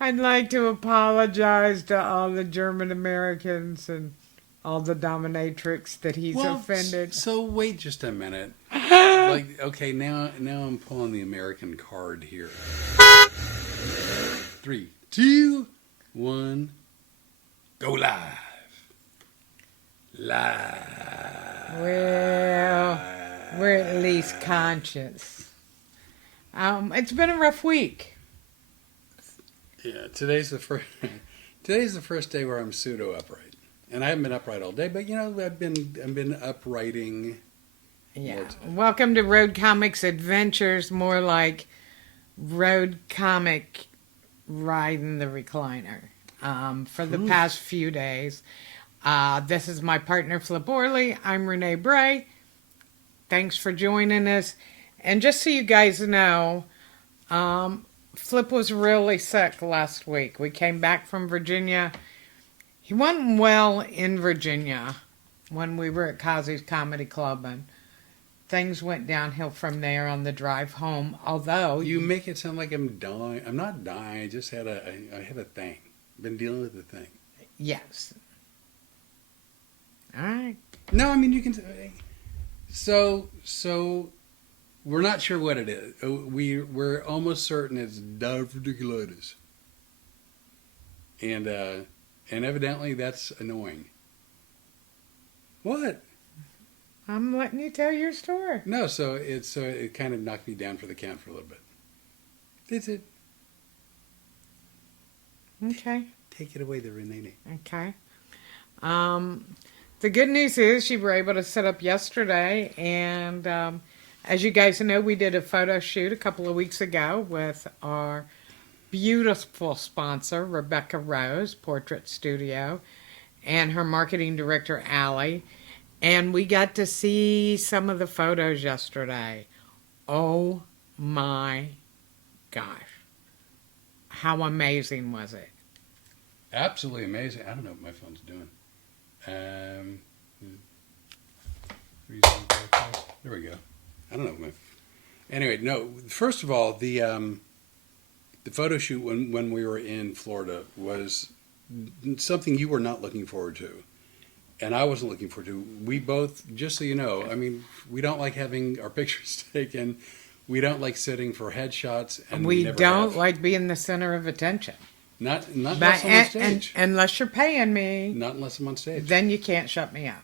I'd like to apologize to all the German Americans and all the dominatrix that he's Well, offended. so wait just a minute. Like, okay, now I'm pulling the American card here. Three, two, one, go live. Well, we're at least conscious. It's been a rough week. Yeah, today's the first. Today's the first day where I'm pseudo upright, and I haven't been upright all day. But I've been uprighting. Yeah. Welcome to Road Comics Adventures, more like Road Comic riding the recliner. For the past few days. This is my partner, Flip Orley. I'm Rene Bray. Thanks for joining us. And just so you guys know, Flip was really sick last week. We came back from Virginia. He wasn't well in Virginia when we were at Kazi's Comedy Club, and things went downhill from there on the drive home. Although you make it sound like I'm dying. I'm not dying. I just had I had a thing. Been dealing with the thing. Yes. All right. No, I mean you can. So we're not sure what it is. We're almost certain it's diverticulitis, and evidently that's annoying. What? I'm letting you tell your story. No, so it kind of knocked me down for the count for a little bit. That's it. Okay. Take it away, the Renee. Okay. The good news is you were able to set up yesterday, and as you guys know, we did a photo shoot a couple of weeks ago with our beautiful sponsor, Rebecca Rose, Portrait Studio, and her marketing director, Allie, and we got to see some of the photos yesterday. Oh my gosh. How amazing was it? Absolutely amazing. I don't know what my phone's doing. There we go. I don't know. Anyway, no. First of all, the photo shoot when we were in Florida was something you were not looking forward to, and I wasn't looking forward to. We both, just so you know, I mean, we don't like having our pictures taken. We don't like sitting for headshots, and we never don't have. like being the center of attention. Not unless I'm on stage. Unless you're paying me. Not unless I'm on stage. Then you can't shut me up.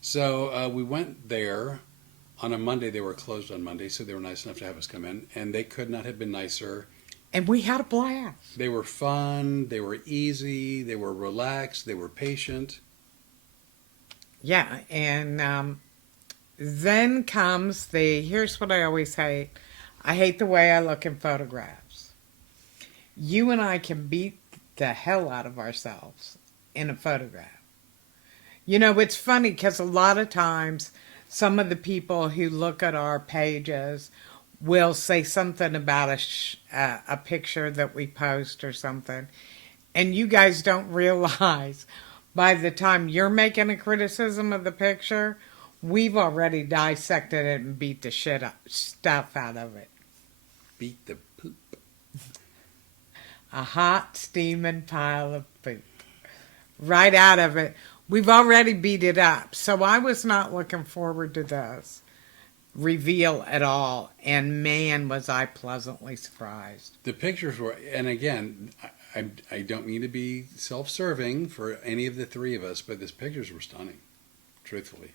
So we went there on a Monday. They were closed on Monday, so they were nice enough to have us come in, and they could not have been nicer. And we had a blast. They were fun. They were easy. They were relaxed. They were patient. Yeah, and then comes here's what I always hate. I hate the way I look in photographs. You and I can beat the hell out of ourselves in a photograph. It's funny because a lot of times some of the people who look at our pages will say something about a picture that we post or something. And you guys don't realize by the time you're making a criticism of the picture, we've already dissected it and beat the stuff out of it. Beat the poop. A hot, steaming pile of poop. Right out of it. We've already beat it up. So I was not looking forward to this reveal at all. And man, was I pleasantly surprised. The pictures were, and again, I don't mean to be self-serving for any of the three of us, but these pictures were stunning, truthfully.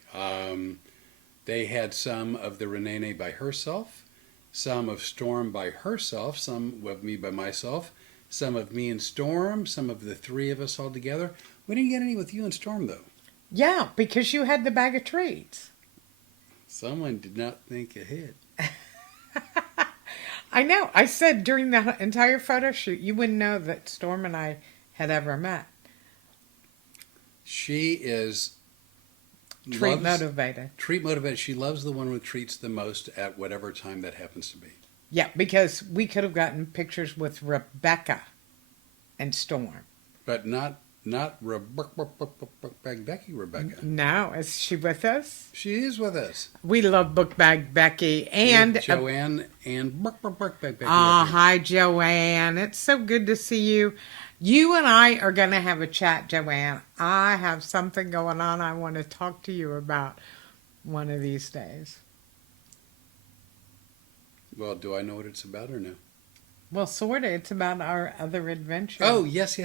They had some of the Renee by herself, some of Storm by herself, some of me by myself, some of me and Storm, some of the three of us all together. We didn't get any with you and Storm, though. Yeah, because you had the bag of treats. Someone did not think ahead. I know. I said during the entire photo shoot, you wouldn't know that Storm and I had ever met. She is... Treat motivated. Treat motivated. She loves the one with treats the most at whatever time that happens to be. Yeah, because we could have gotten pictures with Rebecca and Storm. But not Not Becky Rebecca. No, is she with us? She is with us. We love Book Bag Becky and Joanne and Becky. hi Joanne. It's so good to see you. You and I are going to have a chat, Joanne. I have something going on I want to talk to you about one of these days. Well, do I know what it's about or no? Well, sort of. It's about our other adventure. Oh, yes.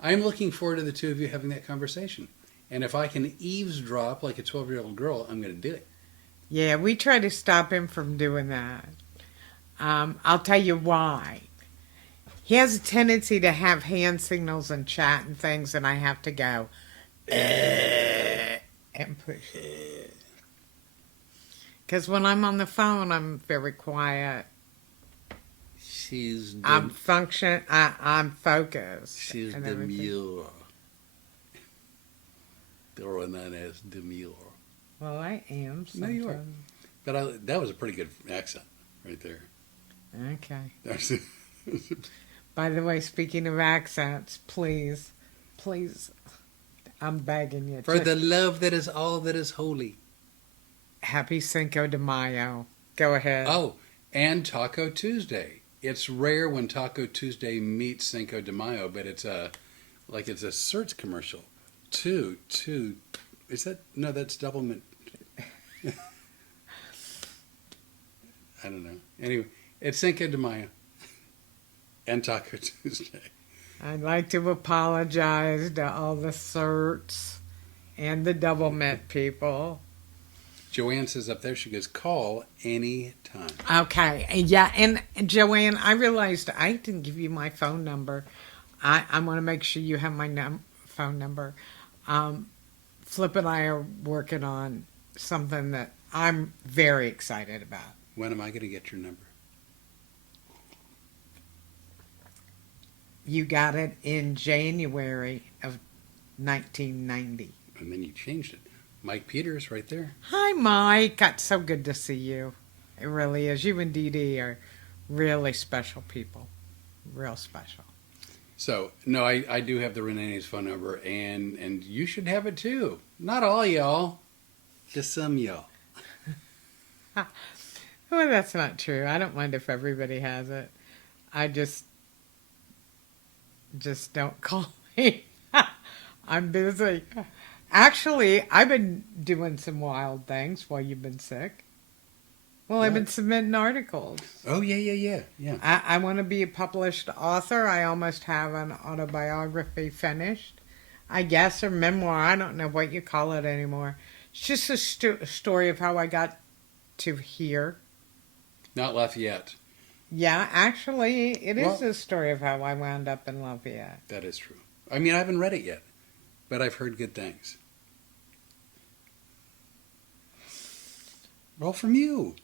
I'm looking forward to the two of you having that conversation. And if I can eavesdrop like a 12-year-old girl, I'm going to do it. Yeah, we try to stop him from doing that. I'll tell you why. He has a tendency to have hand signals and chat and things, and I have to go and push. Because when I'm on the phone, I'm very quiet. I'm focused. She's demure. Or known as demure. Well, I am. Sometimes. No, you are. But that was a pretty good accent right there. Okay. By the way, speaking of accents, please, I'm begging you. For the love that is all that is holy. Happy Cinco de Mayo. Go ahead. Oh, and Taco Tuesday. It's rare when Taco Tuesday meets Cinco de Mayo, but it's a search commercial. Is that no? That's double mint. I don't know. Anyway, it's Cinco de Mayo and Taco Tuesday. I'd like to apologize to all the certs and the double mint people. Joanne says up there, she goes, call any time. Okay. Yeah. And Joanne, I realized I didn't give you my phone number. I want to make sure you have my phone number. Flip and I are working on something that I'm very excited about. When am I going to get your number? You got it in January of 1990. And then you changed it. Mike Peters right there. Hi, Mike. It's so good to see you. It really is. You and Dee Dee are really special people. Real special. So, no, I do have the Rene's phone number, and you should have it too. Not all y'all. Just some y'all. Well, that's not true. I don't mind if everybody has it. I just don't call me. I'm busy. Actually, I've been doing some wild things while you've been sick. Well, I've been submitting articles. Oh, yeah. I want to be a published author. I almost have an autobiography finished, I guess, or memoir. I don't know what you call it anymore. It's just a story of how I got to here. Not Lafayette. Yeah, actually, it is a story of how I wound up in Lafayette. That is true. I mean, I haven't read it yet, but I've heard good things. Well, from you.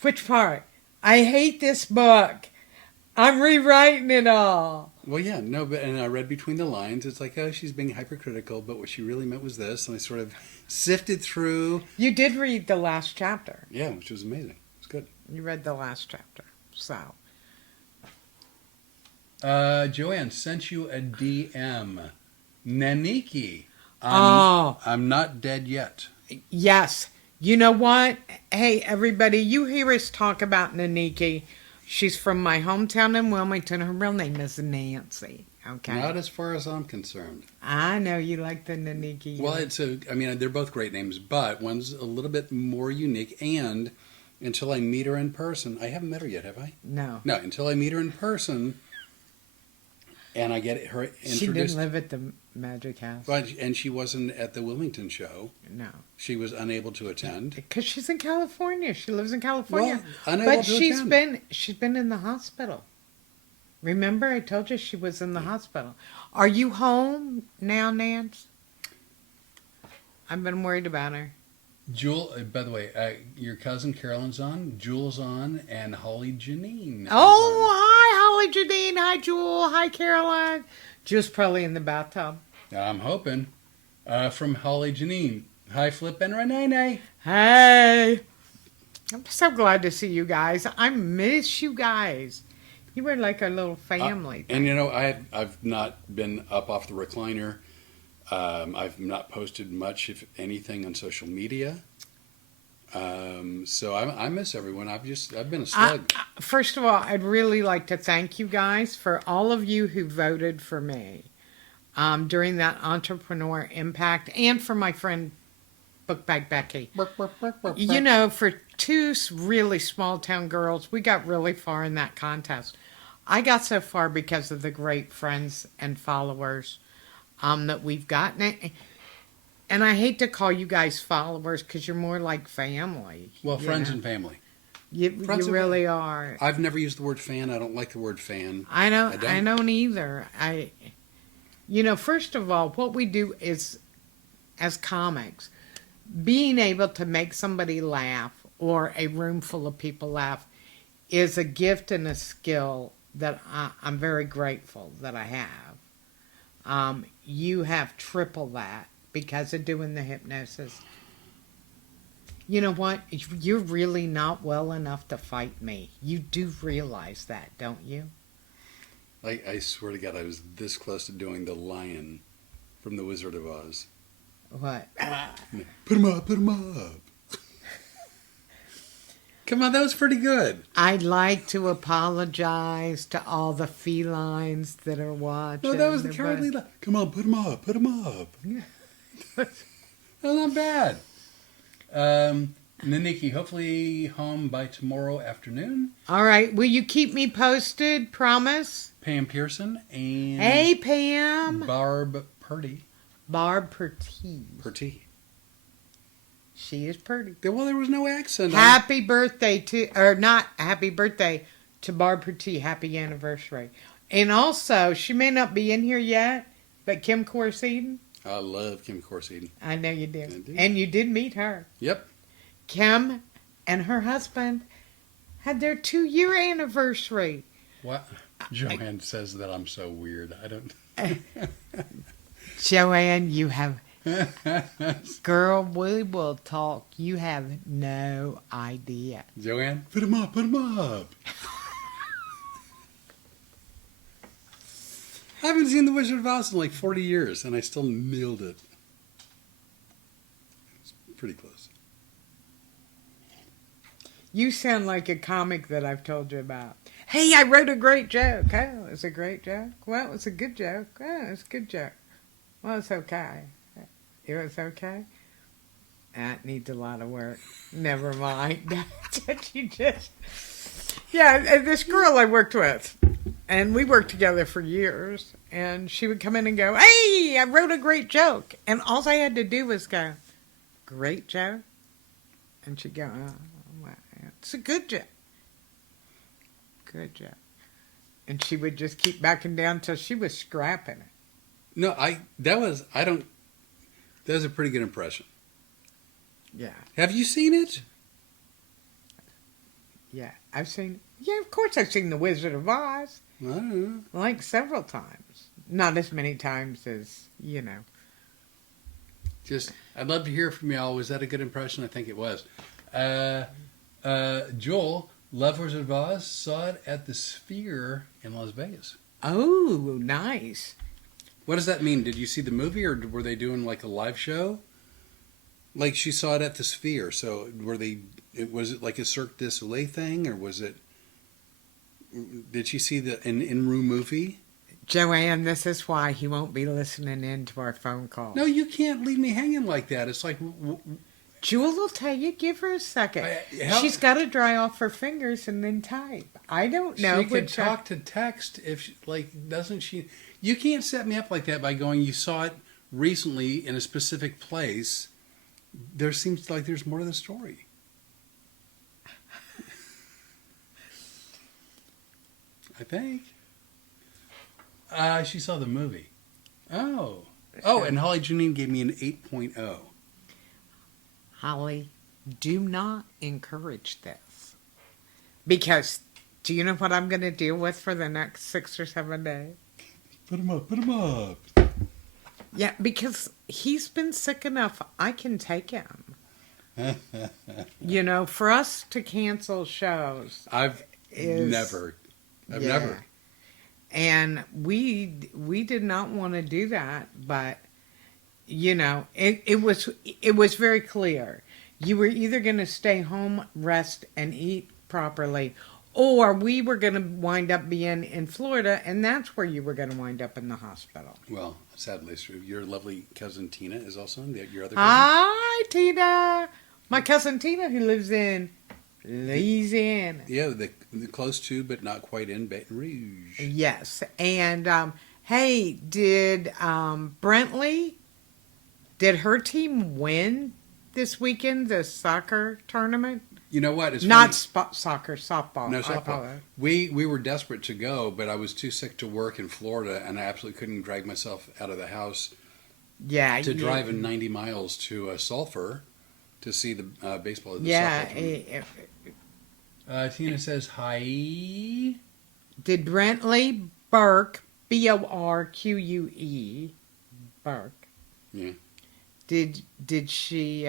Which part? I hate this book. I'm rewriting it all. Well, yeah, no, and I read between the lines. It's like, oh, she's being hypercritical, but what she really meant was this. And I sort of sifted through. You did read the last chapter. Yeah, which was amazing. It was good. You read the last chapter. So. Joanne sent you a DM. Naniki. I'm not dead yet. Yes. You know what? Hey, everybody, you hear us talk about Naniki. She's from my hometown in Wilmington. Her real name is Nancy. Okay. Not as far as I'm concerned. I know you like the Naniki. Well, they're both great names, but one's a little bit more unique. And until I meet her in person, I haven't met her yet, have I? No. No, until I meet her in person and I get her introduced. She didn't live at the Magic House. But, and she wasn't at the Wilmington show. No. She was unable to attend. Because she's in California. She lives in California. Well, unable but to attend. she's been in the hospital. Remember, I told you she was in the hospital. Are you home now, Nance? I've been worried about her. Jewel, by the way, your cousin Carolyn's on, Jewel's on, and Holly Janine. Oh, hi, Holly Janine. Hi, Jewel. Hi, Caroline. Jewel's probably in the bathtub. I'm hoping. From Holly Janine. Hi, Flip and Rene. Hey. I'm so glad to see you guys. I miss you guys. You were like a little family. And you know, I've not been up off the recliner. I've not posted much, if anything, on social media. So I miss everyone. I've been a slug. First of all, I'd really like to thank you guys for all of you who voted for me during that Entrepreneur Impact, and for my friend Bookbag Becky. You know, for two really small town girls, we got really far in that contest. I got so far because of the great friends and followers that we've gotten. And I hate to call you guys followers because you're more like family. Well, friends and family. You really are. I've never used the word fan. I don't like the word fan. I don't either. You know, first of all, what we do is, as comics, being able to make somebody laugh or a room full of people laugh is a gift and a skill that I'm very grateful that I have. You have triple that because of doing the hypnosis. You know what? You're really not well enough to fight me. You do realize that, don't you? I swear to God, I was this close to doing the lion from The Wizard of Oz. What? Put him up, put him up. Come on, that was pretty good. I'd like to apologize to all the felines that are watching. No, that was the cowardly lion. Come on, put him up, put him up. That's not bad. Nikki, hopefully home by tomorrow afternoon. All right. Will you keep me posted? Promise? Pam Pearson and... Hey, Pam. Barb Purdy. Barb Purdy. Purdy. She is pretty. Well, there was no accent. Happy birthday to... Or not happy birthday to Barb Purdy. Happy anniversary. And also, she may not be in here yet, but Kim Corseeden. I love Kim Corseeden. I know you do. And you did meet her. Yep. Kim and her husband had their 2-year anniversary. What? Joanne says that I'm so weird. I don't... Joanne, you have... Girl, we will talk. You have no idea. Joanne? Put him up, put him up. I haven't seen The Wizard of Oz in like 40 years, and I still nailed it. It's pretty close. You sound like a comic that I've told you about. Hey, I wrote a great joke. Oh, it was a great joke. Well, it was a good joke. Oh, it was a good joke. Well, it's okay. It was okay. That needs a lot of work. Never mind. You just... Yeah, this girl I worked with, and we worked together for years, and she would come in and go, hey, I wrote a great joke. And all I had to do was go, great joke? And she'd go, oh, well, it's a good joke. Good joke. And she would just keep backing down till she was scrapping it. No, that was a pretty good impression. Yeah. Have you seen it? Yeah, of course I've seen The Wizard of Oz. I don't know. Like several times. Not as many times as, you know. Just, I'd love to hear from y'all. Was that a good impression? I think it was. Joel, love Wizard of Oz, saw it at the Sphere in Las Vegas. Oh, nice. What does that mean? Did you see the movie, or were they doing like a live show? Like, she saw it at the Sphere, so was it like a Cirque du Soleil thing, or did she see the in-room movie? Joanne, this is why he won't be listening in to our phone call. No, you can't leave me hanging like that. It's like... Jewel will tell you, give her a second. She's got to dry off her fingers and then type. I don't know. She could talk to text if, doesn't she... You can't set me up like that by going, you saw it recently in a specific place. There seems like there's more to the story. I think. She saw the movie. Oh. Oh, and Holly Janine gave me an 8.0. Holly, do not encourage this. Because do you know what I'm going to deal with for the next 6 or 7 days? Put him up, put him up. Yeah, because he's been sick enough, I can take him. You know, for us to cancel shows... I've never I've Yeah. never. And we did not want to do that, but you know, it was very clear. You were either going to stay home, rest, and eat properly, or we were going to wind up being in Florida, and that's where you were going to wind up in the hospital. Well, sadly, it's true. Your lovely cousin Tina is also in your other cousin. Hi, Tina. My cousin Tina, who lives in Louisiana. Yeah, the close to, but not quite in Baton Rouge. Yes, and hey, did Brentley? Did her team win this weekend, the soccer tournament? You know what? It's Not funny. soccer, softball. No, I softball. apologize. We were desperate to go, but I was too sick to work in Florida, and I absolutely couldn't drag myself out of the house Yeah. to drive in 90 miles to Sulphur to see the baseball. The Yeah. softball tournament. Tina says hi. Did Brentley Burke, Borque, Burke? Yeah. Did she?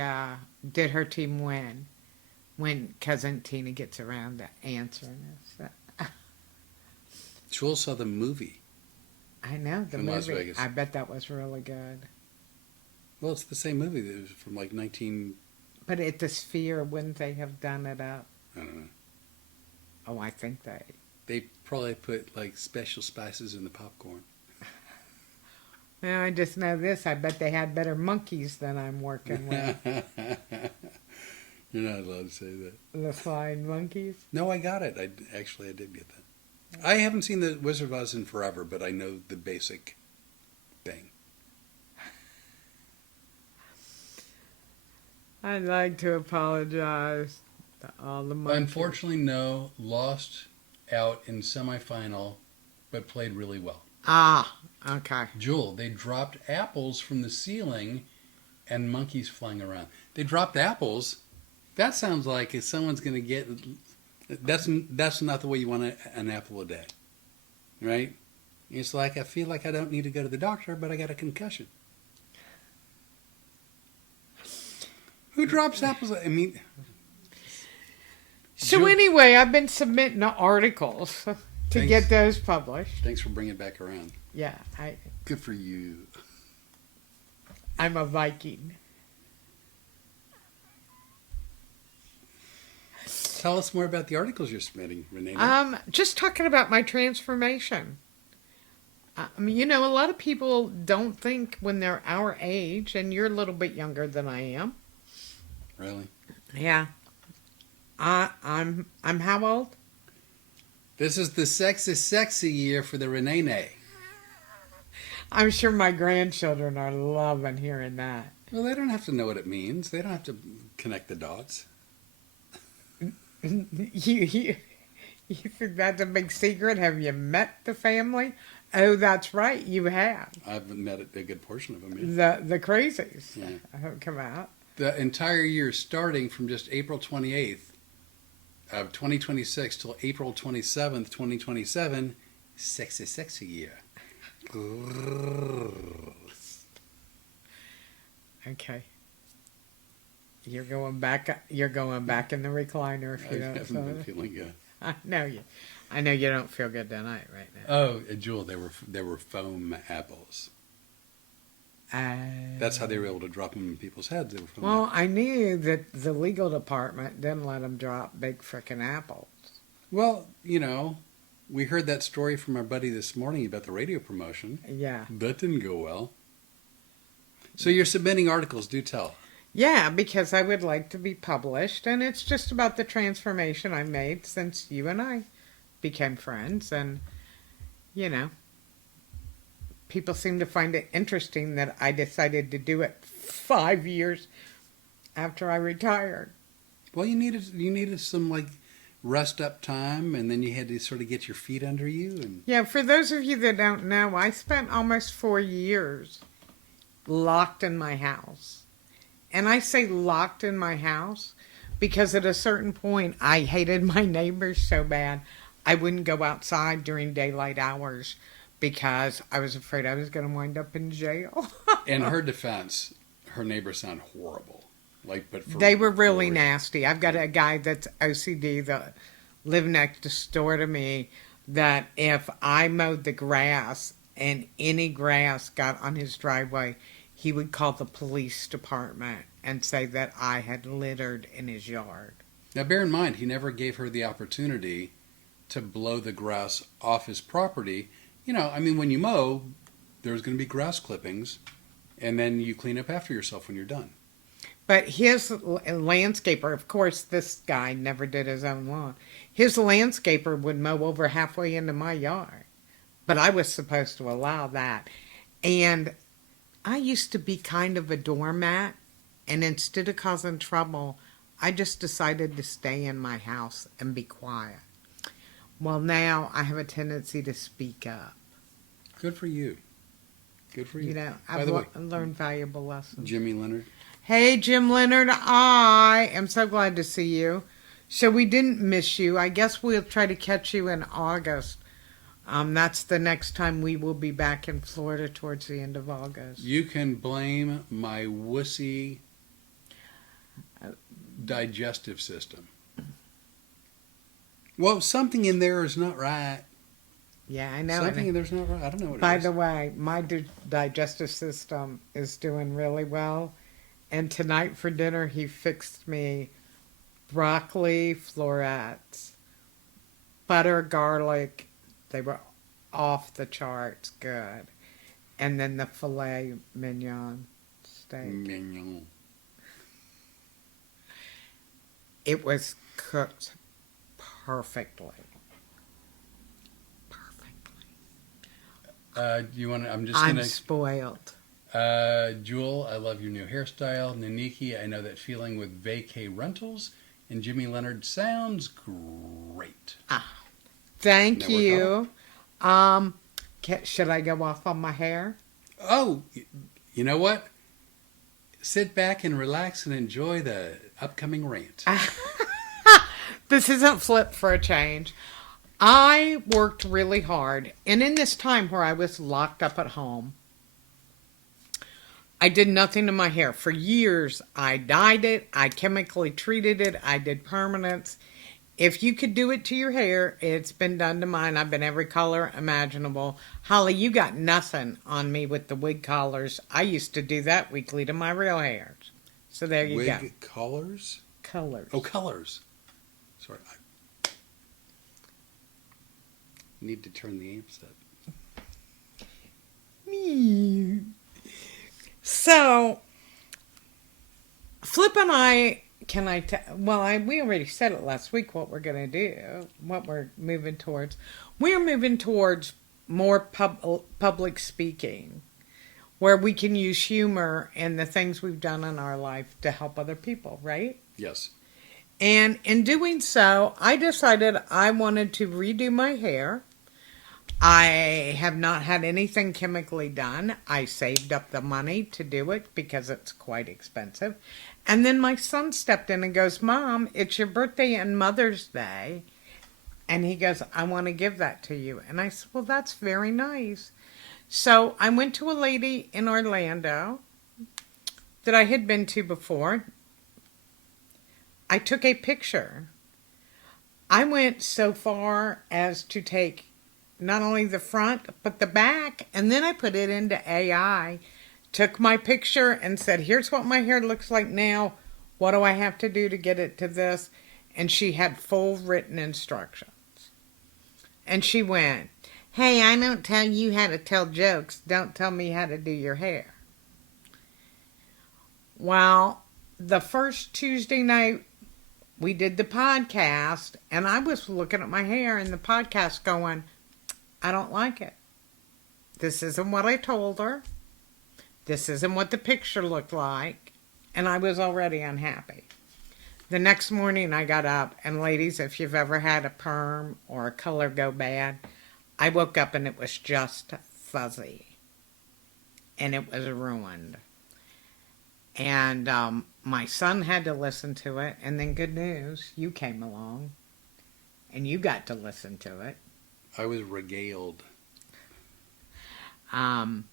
Did her team win? When cousin Tina gets around to answering this, Jewel saw the movie. I know the In Las movie. Vegas. I bet that was really good. Well, it's the same movie that was from like 19. But at the Sphere, wouldn't they have done it up? I don't know. Oh, I think they. They probably put like special spices in the popcorn. Well, I just know this. I bet they had better monkeys than I'm working with. You're not allowed to say that. The flying monkeys. No, I got it. I did get that. I haven't seen the Wizard of Oz in forever, but I know the basic thing. I'd like to apologize to all the monkeys. Unfortunately, no. Lost out in semifinal, but played really well. Ah, okay. Jewel, they dropped apples from the ceiling and monkeys flying around. They dropped apples. That sounds like if someone's going to get... That's not the way you want an apple a day, right? It's like, I feel like I don't need to go to the doctor, but I got a concussion. Who drops apples? I mean... So anyway, I've been submitting the articles to Thanks. get those published. Thanks for bringing it back around. Yeah, Good for you. I'm a Viking. Tell us more about the articles you're submitting, Rene. Just talking about my transformation. I mean, you know, a lot of people don't think when they're our age, and you're a little bit younger than I am. Really? Yeah. I'm how old? This is the sexy year for the Rene. I'm sure my grandchildren are loving hearing that. Well, they don't have to know what it means. They don't have to connect the dots. You think that's a big secret? Have you met the family? Oh, that's right, you have. I've met a good portion of them. Yeah. The crazies Yeah. have come out. The entire year, starting from just April 28th of 2026 till April 27th, 2027, sexy year. Okay. You're going back in the recliner if I you don't. haven't been feeling good. I know you. I know you don't feel good tonight right now. Oh, Jewel, they were foam apples. That's how they were able to drop them in people's heads. They were foam Well, I knew that the legal department didn't let them drop big frickin' apples. Well, you know, we heard that story from our buddy this morning about the radio promotion. Yeah. That didn't go well. So you're submitting articles, do tell. Yeah, because I would like to be published, and it's just about the transformation I made since you and I became friends, and, you know, people seem to find it interesting that I decided to do it 5 years after I retired. Well, you needed some, like, rest up time, and then you had to sort of get your feet under you. And Yeah, for those of you that don't know, I spent almost 4 years locked in my house. And I say locked in my house because at a certain point I hated my neighbors so bad I wouldn't go outside during daylight hours because I was afraid I was going to wind up in jail. in her defense, her neighbors sound horrible. They were really nasty. I've got a guy that's OCD that lived next door to me. that if I mowed the grass and any grass got on his driveway, he would call the police department and say that I had littered in his yard. Now, bear in mind, he never gave her the opportunity to blow the grass off his property. You know, I mean, when you mow, there's going to be grass clippings, and then you clean up after yourself when you're done. But his landscaper, of course, this guy never did his own lawn. His landscaper would mow over halfway into my yard. But I was supposed to allow that. And I used to be kind of a doormat. And instead of causing trouble, I just decided to stay in my house and be quiet. Well, now I have a tendency to speak up. Good for you. Good for you. You know, By I've the way, learned valuable lessons. Jimmy Leonard. Hey, Jim Leonard, I am so glad to see you. So we didn't miss you. I guess we'll try to catch you in August. That's the next time we will be back in Florida towards the end of August. You can blame my wussy digestive system. Well, something in there is not right. Yeah, I know. Something in there's not right. I don't know what it is. By the way, my digestive system is doing really well. And tonight for dinner, he fixed me broccoli florets, butter, garlic. They were off the charts good. And then the filet mignon steak. Mignon. It was cooked perfectly. You want? I'm just I'm gonna. spoiled. Jewel, I love your new hairstyle. Naniki, I know that feeling with vacay rentals. And Jimmy Leonard sounds great. Thank Now we're you. Should I go off on my hair? Oh, you know what? Sit back and relax and enjoy the upcoming rant. This isn't Flip for a change. I worked really hard, and in this time where I was locked up at home, I did nothing to my hair. For years, I dyed it, I chemically treated it, I did permanents. If you could do it to your hair, it's been done to mine. I've been every color imaginable. Holly, you got nothing on me with the wig collars. I used to do that weekly to my real hairs. So there you go. Wig colors? Colors. Oh, colors. Sorry. I need to turn the amps up. So, Flip and I, we already said it last week what we're going to do, what we're moving towards. We're moving towards more public speaking, where we can use humor and the things we've done in our life to help other people, right? Yes. And in doing so, I decided I wanted to redo my hair. I have not had anything chemically done. I saved up the money to do it because it's quite expensive. And then my son stepped in and goes, Mom, it's your birthday and Mother's Day. And he goes, I want to give that to you. And I said, well, that's very nice. So I went to a lady in Orlando that I had been to before. I took a picture. I went so far as to take not only the front, but the back. And then I put it into AI, took my picture and said, here's what my hair looks like now. What do I have to do to get it to this? And she had full written instructions. And she went, hey, I don't tell you how to tell jokes. Don't tell me how to do your hair. Well, the first Tuesday night we did the podcast, and I was looking at my hair in the podcast going, I don't like it. This isn't what I told her. This isn't what the picture looked like. And I was already unhappy. The next morning I got up, and ladies, if you've ever had a perm or a color go bad, I woke up and it was just fuzzy. And it was ruined. And my son had to listen to it. And then good news, you came along. And you got to listen to it. I was regaled. And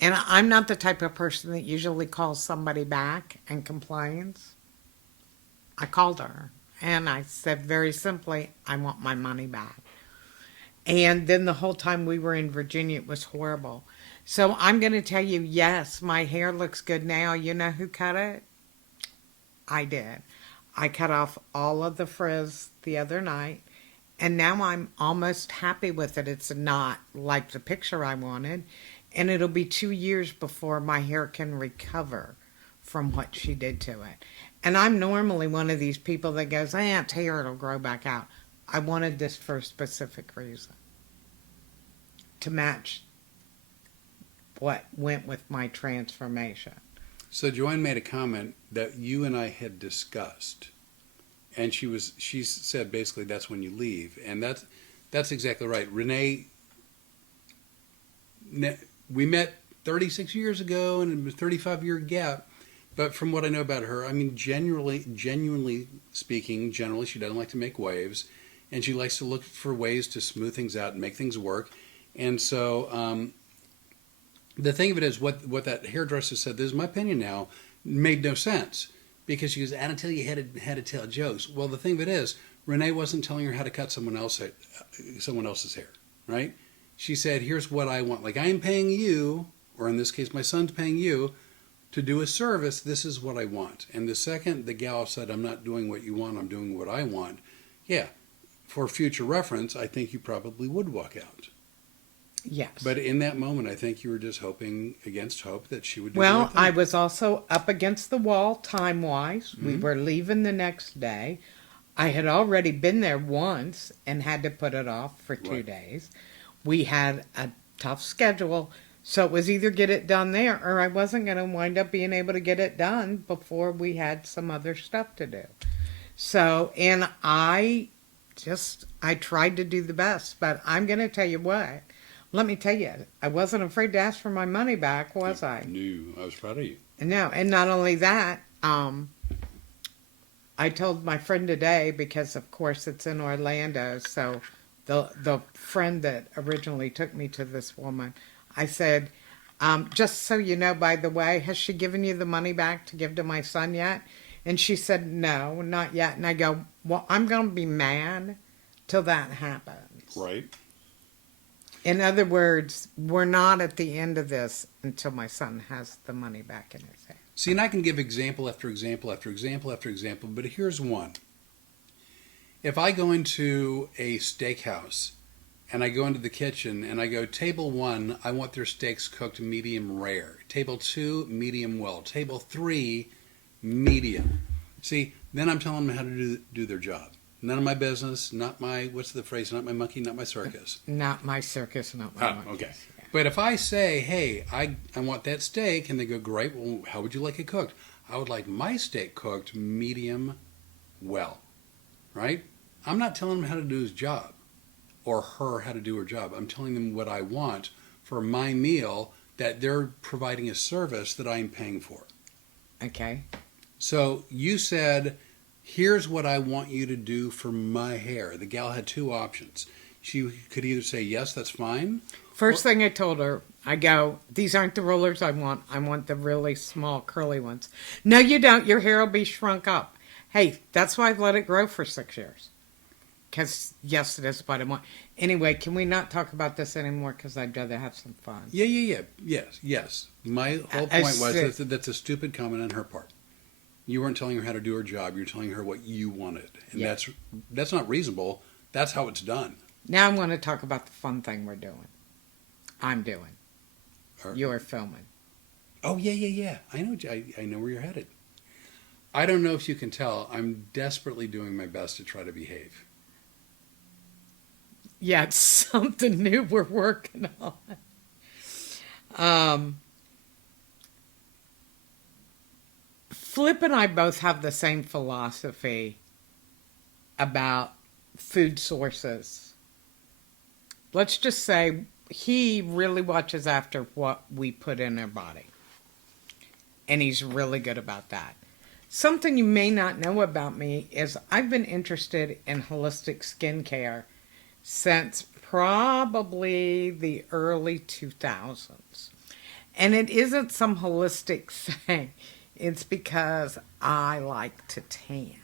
I'm not the type of person that usually calls somebody back and complains. I called her and I said very simply, I want my money back. And then the whole time we were in Virginia, it was horrible. So I'm going to tell you, yes, my hair looks good now. You know who cut it? I did. I cut off all of the frizz the other night, and now I'm almost happy with it. It's not like the picture I wanted, and it'll be 2 years before my hair can recover from what she did to it. And I'm normally one of these people that goes, it's hair, it'll grow back out. I wanted this for a specific reason, to match what went with my transformation. So Joanne made a comment that you and I had discussed, and she said basically that's when you leave, and that's exactly right. Rene, we met 36 years ago, and it was a 35-year gap. But from what I know about her, I mean, genuinely speaking, generally she doesn't like to make waves, and she likes to look for ways to smooth things out and make things work. And so the thing of it is, what that hairdresser said, this is my opinion now, made no sense. Because she goes, I don't tell you how to tell jokes. Well, the thing of it is, Rene wasn't telling her how to cut someone else's hair, right? She said, here's what I want. Like, I am paying you, or in this case, my son's paying you, to do a service. This is what I want. And the second the gal said, I'm not doing what you want, I'm doing what I want, yeah, for future reference, I think you probably would walk out. Yes. But in that moment, I think you were just hoping against hope that she would do the Well, right thing. I was also up against the wall time-wise. Mm-hmm. We were leaving the next day. I had already been there once and had to put it off for 2 Right. days. We had a tough schedule, so it was either get it done there or I wasn't going to wind up being able to get it done before we had some other stuff to do. So, and I tried to do the best, but I'm going to tell you what. Let me tell you, I wasn't afraid to ask for my money back, was I? No, I was proud of you. No, and not only that, I told my friend today, because of course it's in Orlando, so the friend that originally took me to this woman, I said, just so you know, by the way, has she given you the money back to give to my son yet? And she said, no, not yet. And I go, well, I'm going to be mad till that happens. Right. In other words, we're not at the end of this until my son has the money back in his hand. See, and I can give example after example after example after example, but here's one. If I go into a steakhouse and I go into the kitchen and I go, table 1, I want their steaks cooked medium rare. Table 2, medium well. Table 3, medium. See, then I'm telling them how to do their job. None of my business, not my, what's the phrase, not my monkey, not my circus. Not my circus, not my monkeys. Okay. Yeah. But if I say, hey, I want that steak, and they go, great, well, how would you like it cooked? I would like my steak cooked medium well, right? I'm not telling them how to do his job or her how to do her job. I'm telling them what I want for my meal, that they're providing a service that I'm paying for. Okay. So you said, here's what I want you to do for my hair. The gal had 2 options. She could either say, yes, that's fine. First thing I told her, I go, these aren't the rollers I want. I want the really small curly ones. No, you don't. Your hair will be shrunk up. Hey, that's why I've let it grow for 6 years. Because, yes, it is what I want. Anyway, can we not talk about this anymore? Because I'd rather have some fun. Yeah. Yes. My whole point was that's a stupid comment on her part. You weren't telling her how to do her job. You're telling her what you wanted. And Yeah. that's not reasonable. That's how it's done. Now I want to talk about the fun thing we're doing. I'm doing. You're filming. Oh, yeah. I know where you're headed. I don't know if you can tell. I'm desperately doing my best to try to behave. Yeah, it's something new we're working on. Flip and I both have the same philosophy about food sources. Let's just say he really watches after what we put in our body. And he's really good about that. Something you may not know about me is I've been interested in holistic skincare since probably the early 2000s. And it isn't some holistic thing. It's because I like to tan.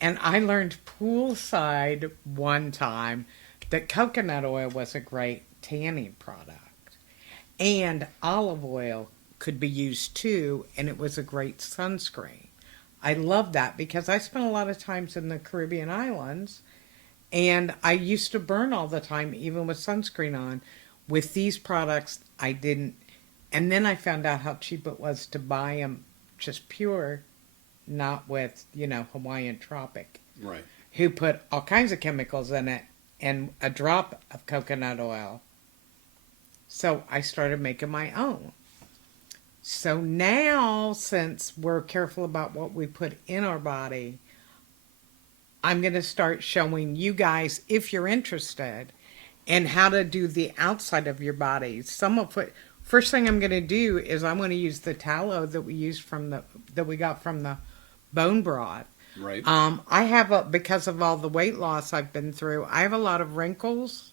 And I learned poolside one time that coconut oil was a great tanning product. And olive oil could be used too, and it was a great sunscreen. I love that because I spent a lot of times in the Caribbean islands, and I used to burn all the time, even with sunscreen on. With these products, I didn't. And then I found out how cheap it was to buy them just pure, not with, Hawaiian Tropic, Right. who put all kinds of chemicals in it and a drop of coconut oil. So I started making my own. So now, since we're careful about what we put in our body, I'm going to start showing you guys, if you're interested, and how to do the outside of your body. First thing I'm going to do is I'm going to use the tallow that we got from the bone broth. Right. I have because of all the weight loss I've been through, I have a lot of wrinkles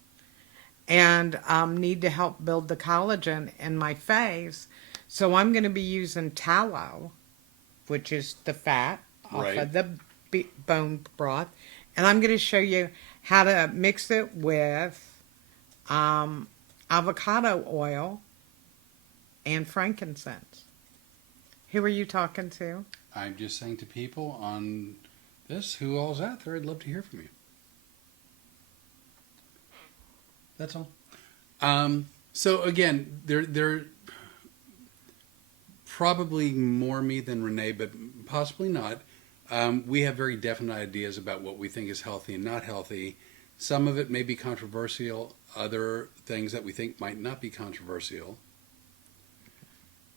and need to help build the collagen in my face. So I'm going to be using tallow, which is the fat off Right. of the bone broth, and I'm going to show you how to mix it with avocado oil and frankincense. Who are you talking to? I'm just saying to people on this, who all's out there, I'd love to hear from you. That's all. So again, they're probably more me than Rene, but possibly not. We have very definite ideas about what we think is healthy and not healthy. Some of it may be controversial. Other things that we think might not be controversial.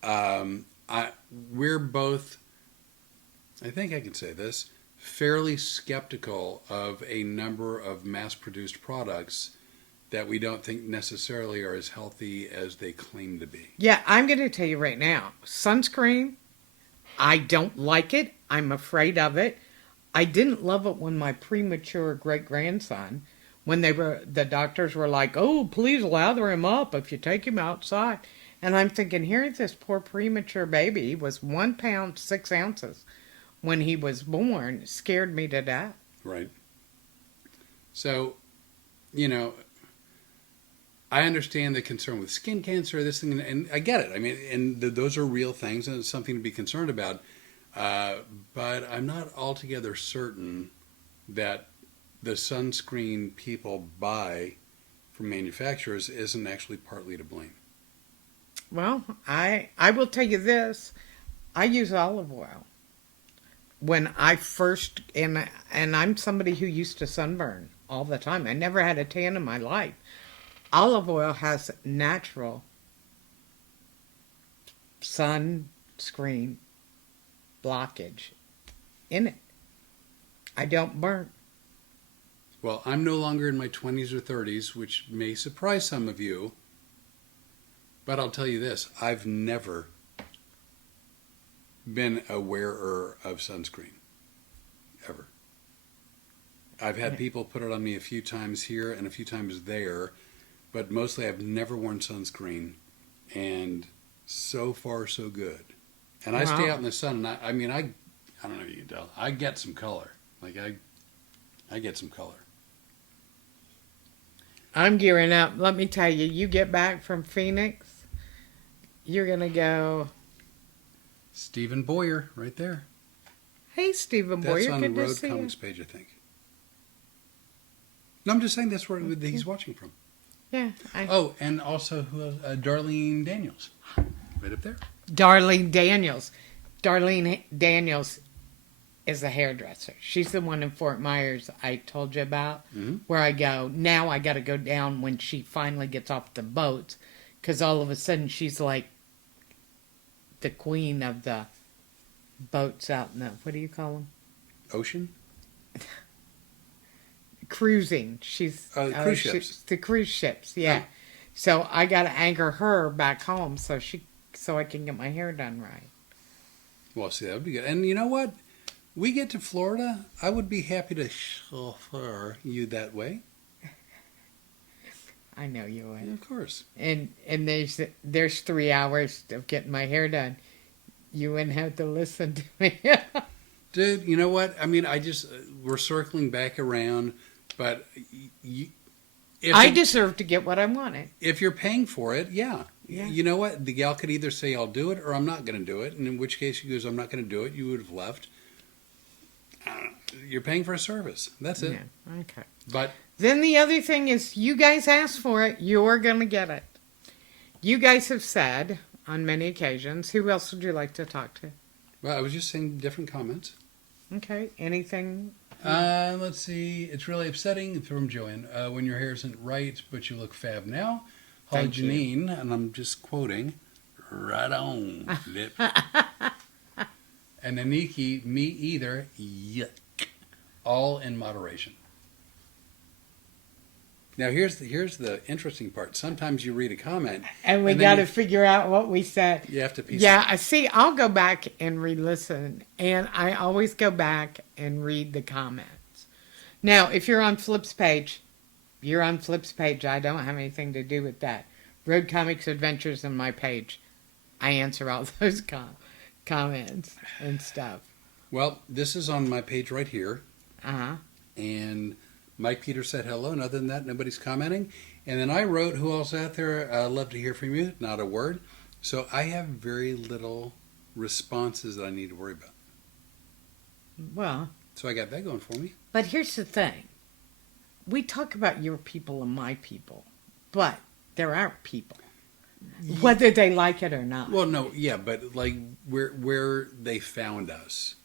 We're both, I think I can say this, fairly skeptical of a number of mass-produced products that we don't think necessarily are as healthy as they claim to be. Yeah, I'm going to tell you right now. Sunscreen, I don't like it. I'm afraid of it. I didn't love it when my premature great-grandson, when the doctors were like, oh, please lather him up if you take him outside. And I'm thinking, here's this poor premature baby. He was 1 pound, 6 ounces when he was born. It scared me to death. Right. So, I understand the concern with skin cancer, this thing, and I get it. I mean, and those are real things, and it's something to be concerned about. But I'm not altogether certain that the sunscreen people buy from manufacturers isn't actually partly to blame. Well, I will tell you this. I use olive oil. When I first, and I'm somebody who used to sunburn all the time. I never had a tan in my life. Olive oil has natural sunscreen blockage in it. I don't burn. Well, I'm no longer in my 20s or 30s, which may surprise some of you. But I'll tell you this, I've never been a wearer of sunscreen. Ever. I've had people put it on me a few times here and a few times there, but mostly I've never worn sunscreen, and so far so good. And I stay out in the sun, and I don't know if you can tell, I get some color. Like I get some color. I'm gearing up. Let me tell you, you get back from Phoenix, you're going to go, Stephen Boyer, right there. hey, Stephen Boyer, That's on the good to Road see you. Comics page, I think. No, I'm just saying that's where he's watching from. Yeah. Oh, and also Darlene Daniels, right up there. Darlene Daniels. Darlene Daniels is a hairdresser. She's the one in Fort Myers I told you about, where I go. Now I got to go down when she finally gets off the boats, because all of a sudden she's like the queen of the boats out in the, what do you call them? Ocean? Cruising. She's cruise ships. The cruise ships, yeah. Oh. So I got to anchor her back home so I can get my hair done right. Well, see, that would be good. And you know what? We get to Florida, I would be happy to chauffeur you that way. I know you would. Yeah, of course. And there's 3 hours of getting my hair done. You wouldn't have to listen to me. Dude, you know what? I mean, we're circling back around, but I deserve to get what I wanted. If you're paying for it, yeah. Yeah. You know what? The gal could either say, I'll do it, or I'm not going to do it. And in which case she goes, I'm not going to do it. You would have left. You're paying for a service. That's it. Yeah. Okay. But then the other thing is, you guys asked for it. You're going to get it. You guys have said on many occasions. Who else would you like to talk to? well, I was just saying different comments. Okay. Anything? Let's see. It's really upsetting from Joanne. When your hair isn't right, but you look fab now. Holly Thank you. Janine, and I'm just quoting, right on, Flip. And Aniki, me either, yuck. All in moderation. Now here's the interesting part. Sometimes you read a comment And we then got to you- figure out what we said. You have to piece Yeah, I see. I'll go back and re-listen, and I always go back and read the comments. Now, if you're on Flip's page, you're on Flip's page. I don't have anything to do with that. Road Comics Adventures on my page. I answer all those comments and stuff. Well, this is on my page right here, Uh-huh. and Mike Peters said hello, and other than that, nobody's commenting. And then I wrote, who else out there? Love to hear from you. Not a word. So I have very little responses that I need to worry about. Well, So I got that going for me. but here's the thing. We talk about your people and my people, but they're our people, whether they like it or not. Well, no, yeah, but like where they found us.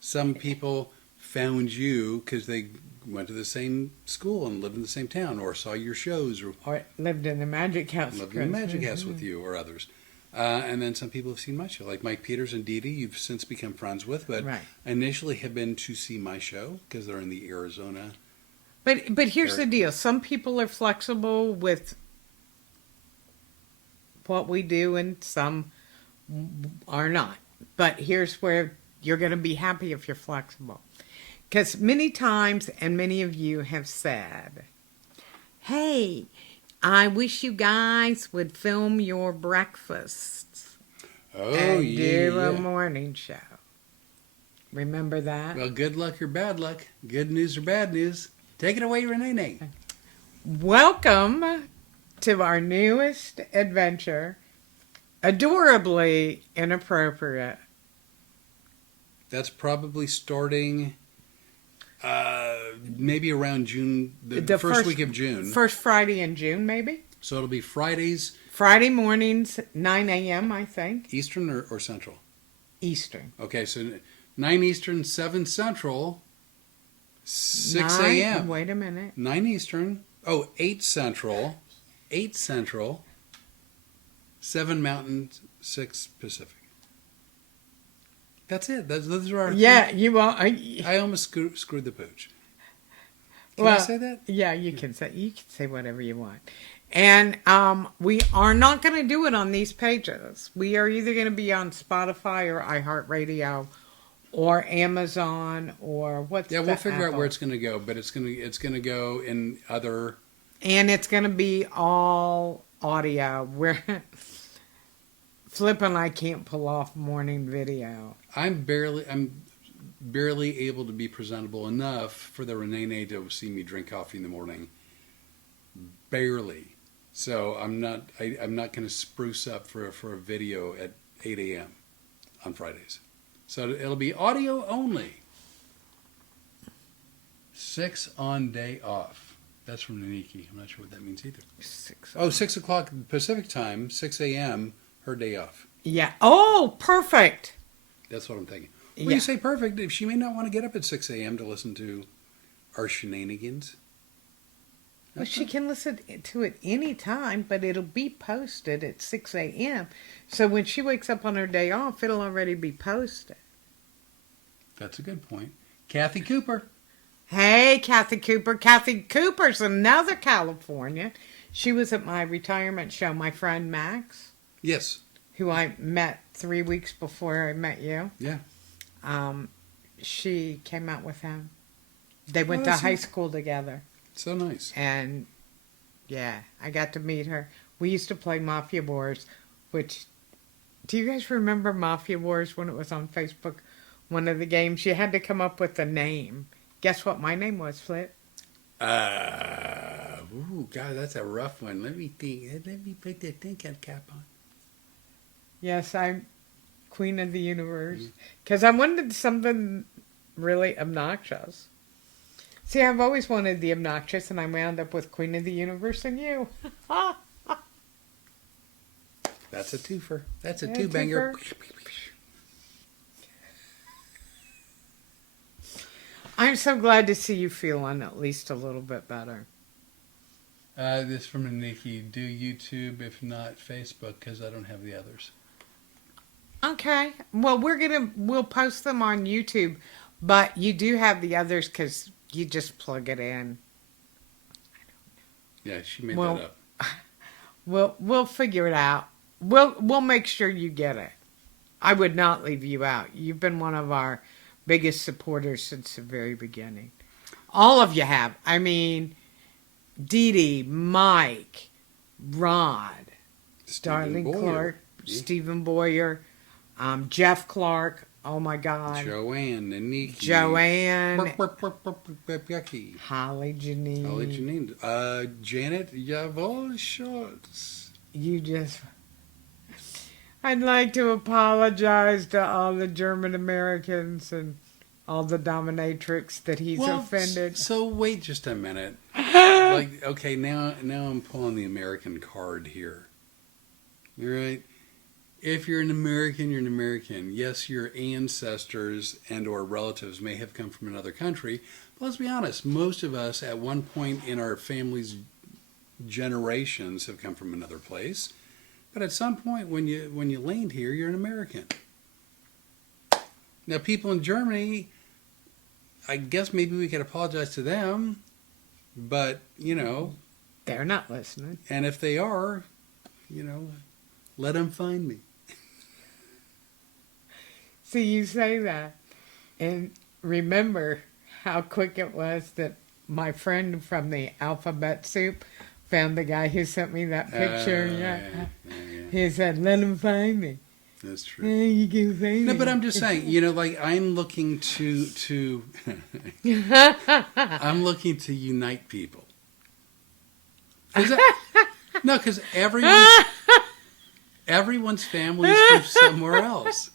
Some people found you because they went to the same school and lived in the same town, or saw your shows, or Or lived in the Magic House. lived in the Magic House with you, or others. And then some people have seen my show, like Mike Peters and Dee Dee, you've since become friends with, but Right. initially have been to see my show because they're in the Arizona. But here's the deal. Some people are flexible with what we do and some are not. But here's where you're going to be happy if you're flexible. Because many times, and many of you have said, hey, I wish you guys would film your breakfasts Oh, and yeah. do a morning show. Remember that? Well, good luck or bad luck, good news or bad news. Take it away, Rene. Welcome to our newest adventure, Adorably Inappropriate. That's probably starting maybe around June, the first week of June. First Friday in June, maybe? So it'll be Fridays, Friday mornings, 9 a.m., I think. Eastern or Central? Eastern. Okay, so 9 Eastern, 7 Central, 6 9 a.m. Wait a minute. 9 Eastern, 8 Central, 7 Mountain, 6 Pacific. That's it. Those are our Yeah, you are. I almost screwed the pooch. Can Well, I say that? Yeah, you can say whatever you want. And we are not going to do it on these pages. We are either going to be on Spotify or iHeartRadio or Amazon or what's Yeah, the we'll figure out Apple? where it's going to go, but it's going to go in other. And it's going to be all audio. Where Flip and I can't pull off morning video. I'm barely able to be presentable enough for the Rene to see me drink coffee in the morning. Barely. So I'm not going to spruce up for a video at 8 a.m. on Fridays. So it'll be audio only. 6 on day off. That's from Naniki. I'm not sure what that means either. 6 o'clock Pacific time, 6 a.m., her day off. Yeah. Oh, perfect. That's what I'm thinking. Well, Yeah. you say perfect. If she may not want to get up at 6 a.m. to listen to our shenanigans. Well, she can listen to it any time, but it'll be posted at 6 a.m. So when she wakes up on her day off, it'll already be posted. That's a good point. Kathy Cooper. Hey, Kathy Cooper. Kathy Cooper's another Californian. She was at my retirement show. My friend Max, Yes. who I met 3 weeks before I met you. Yeah. She came out with him. They went to that's high nice. school together. So nice. And, yeah, I got to meet her. We used to play Mafia Wars, which, do you guys remember Mafia Wars when it was on Facebook? One of the games, you had to come up with a name. Guess what my name was, Flip? Ooh, God, that's a rough one. Let me think. Let me put the thinking cap on. Yes, I'm Queen of the Universe. Mm. Because I wanted something really obnoxious. See, I've always wanted the obnoxious, and I wound up with Queen of the Universe and you. That's a twofer. That's a Yeah, two-banger. twofer. I'm so glad to see you feeling at least a little bit better. This from Nikki. Do YouTube, if not Facebook, because I don't have the others. Okay. Well, we'll post them on YouTube, but you do have the others because you just plug it in. Yeah, she made Well, that up. we'll figure it out. We'll make sure you get it. I would not leave you out. You've been one of our biggest supporters since the very beginning. All of you have. I mean, Dee Dee, Mike, Rod, Stephen Darlene Boyer. Clark, Yeah. Stephen Boyer, Jeff Clark. Oh my God. Joanne and Nikki. Joanne, Becky. Holly, Janine. Holly Janine. Janet Yavol Schultz. You just. I'd like to apologize to all the German Americans and all the dominatrix that he's offended. So wait just a minute. Like, okay, now I'm pulling the American card here. You're right. If you're an American, you're an American. Yes, your ancestors and or relatives may have come from another country. But let's be honest, most of us at one point in our family's generations have come from another place. But at some point when you land here, you're an American. Now, people in Germany, I guess maybe we could apologize to them, but, They're not listening. and if they are, let them find me. See, you say that. And remember how quick it was that my friend from the Alphabet Soup found the guy who sent me that picture. Yeah. He said, let him find me. That's true. Yeah, you can find No, me. but I'm just saying, like I'm looking to I'm looking to unite people. Because everyone's families from somewhere else,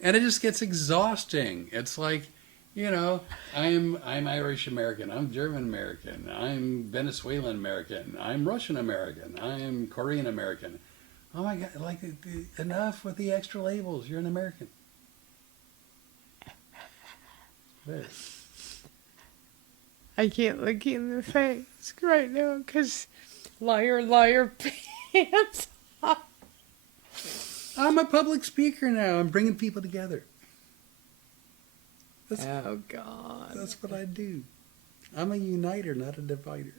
and it just gets exhausting. It's like, I'm Irish American, I'm German American, I'm Venezuelan American, I'm Russian American, I'm Korean American. Oh my God! Like enough with the extra labels. You're an American. There. I can't look you in the face right now because liar, liar, pants off. I'm a public speaker now. I'm bringing people together. Oh, God. That's what I do. I'm a uniter, not a divider.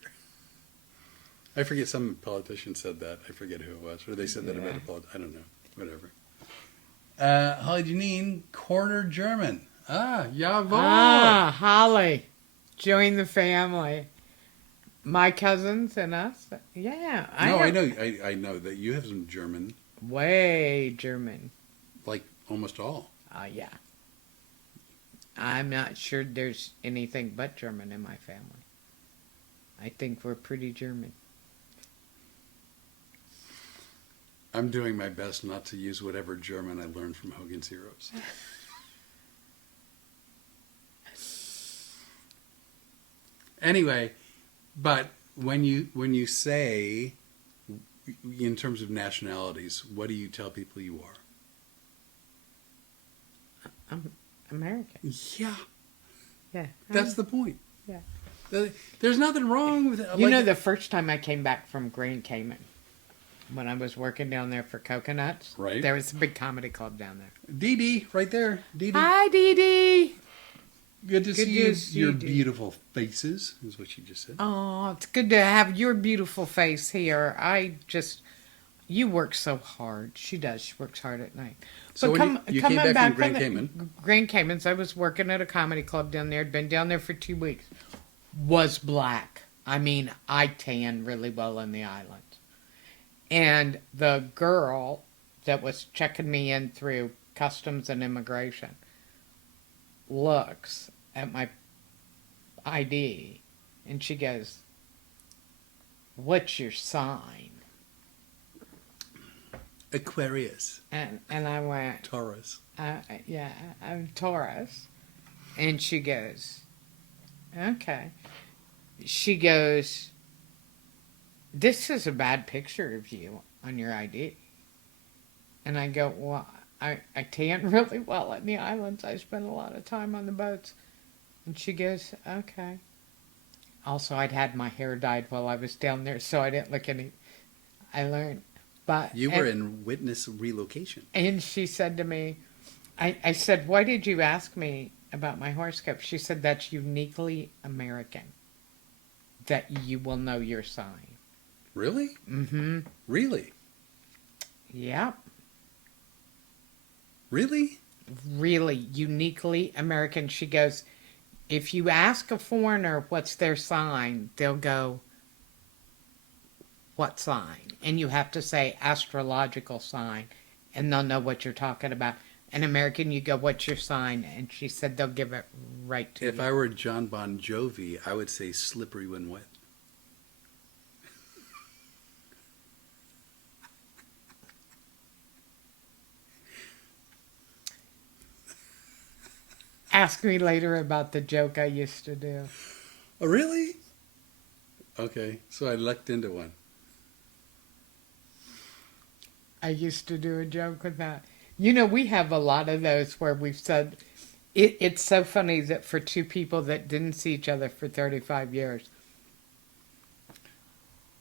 I forget, some politician said that. I forget who it was. Or they said that about a politician. I don't know. Whatever. Holly Janine, quarter German. Jawohl. Holly. Join the family. My cousins and us. Yeah. I know. I know that you have some German. Way German. Like almost all. Yeah. I'm not sure there's anything but German in my family. I think we're pretty German. I'm doing my best not to use whatever German I learned from Hogan's Heroes. Anyway, but when you say, in terms of nationalities, what do you tell people you are? I'm American. Yeah. Yeah. That's the point. Yeah. There's nothing wrong with it. You know, the first time I came back from Grand Cayman, when I was working down there for coconuts, Right. there was a big comedy club down there. Dee Dee, right there. Dee Dee. Hi, Dee Dee. Good to see you. see Your you, Dee. beautiful faces, is what she just said. Oh, it's good to have your beautiful face here. You work so hard. She does. She works hard at night. So But when you came coming back from Grand the- Cayman. Grand Caymans, I was working at a comedy club down there. I'd been down there for 2 weeks. Was black. I mean, I tan really well in the islands. And the girl that was checking me in through customs and immigration looks at my ID and she goes, what's your sign? Aquarius. And I went, Taurus. yeah, I'm Taurus. And she goes, okay. She goes, this is a bad picture of you on your ID. And I go, well, I tan really well in the islands. I spend a lot of time on the boats. And she goes, okay. Also, I'd had my hair dyed while I was down there, so I didn't look any. I learned. But You were in witness relocation. and she said to me, I said, why did you ask me about my horoscope? She said, that's uniquely American, that you will know your sign. Really? Mm-hmm. Really? Yep. Really? Really uniquely American. She goes, if you ask a foreigner what's their sign, they'll go, what sign? And you have to say astrological sign, and they'll know what you're talking about. An American, you go, what's your sign? And she said they'll give it right to you. If I were John Bon Jovi, I would say slippery when wet. Ask me later about the joke I used to do. Oh, really? Okay, so I lucked into one. I used to do a joke with that. You know, we have a lot of those where we've said, it's so funny that for two people that didn't see each other for 35 years,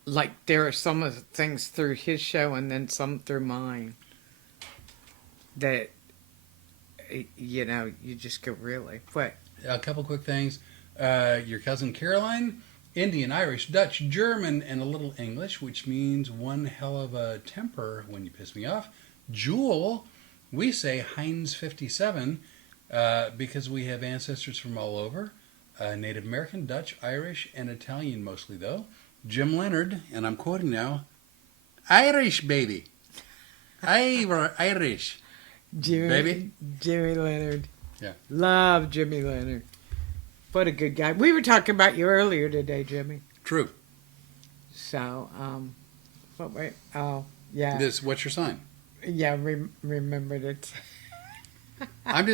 like there are some of the things through his show and then some through mine that, you know, you just go, really? What? A couple quick things. Your cousin Caroline, Indian, Irish, Dutch, German, and a little English, which means one hell of a temper when you piss me off. Jewel, we say Heinz 57 because we have ancestors from all over. Native American, Dutch, Irish, and Italian mostly, though. Jim Leonard, and I'm quoting now, Irish, baby. Irish. Baby? Jimmy Leonard. Yeah. Love Jimmy Leonard. What a good guy. We were talking about you earlier today, Jimmy. True. So, oh, yeah. What's your sign? Yeah, remembered it. I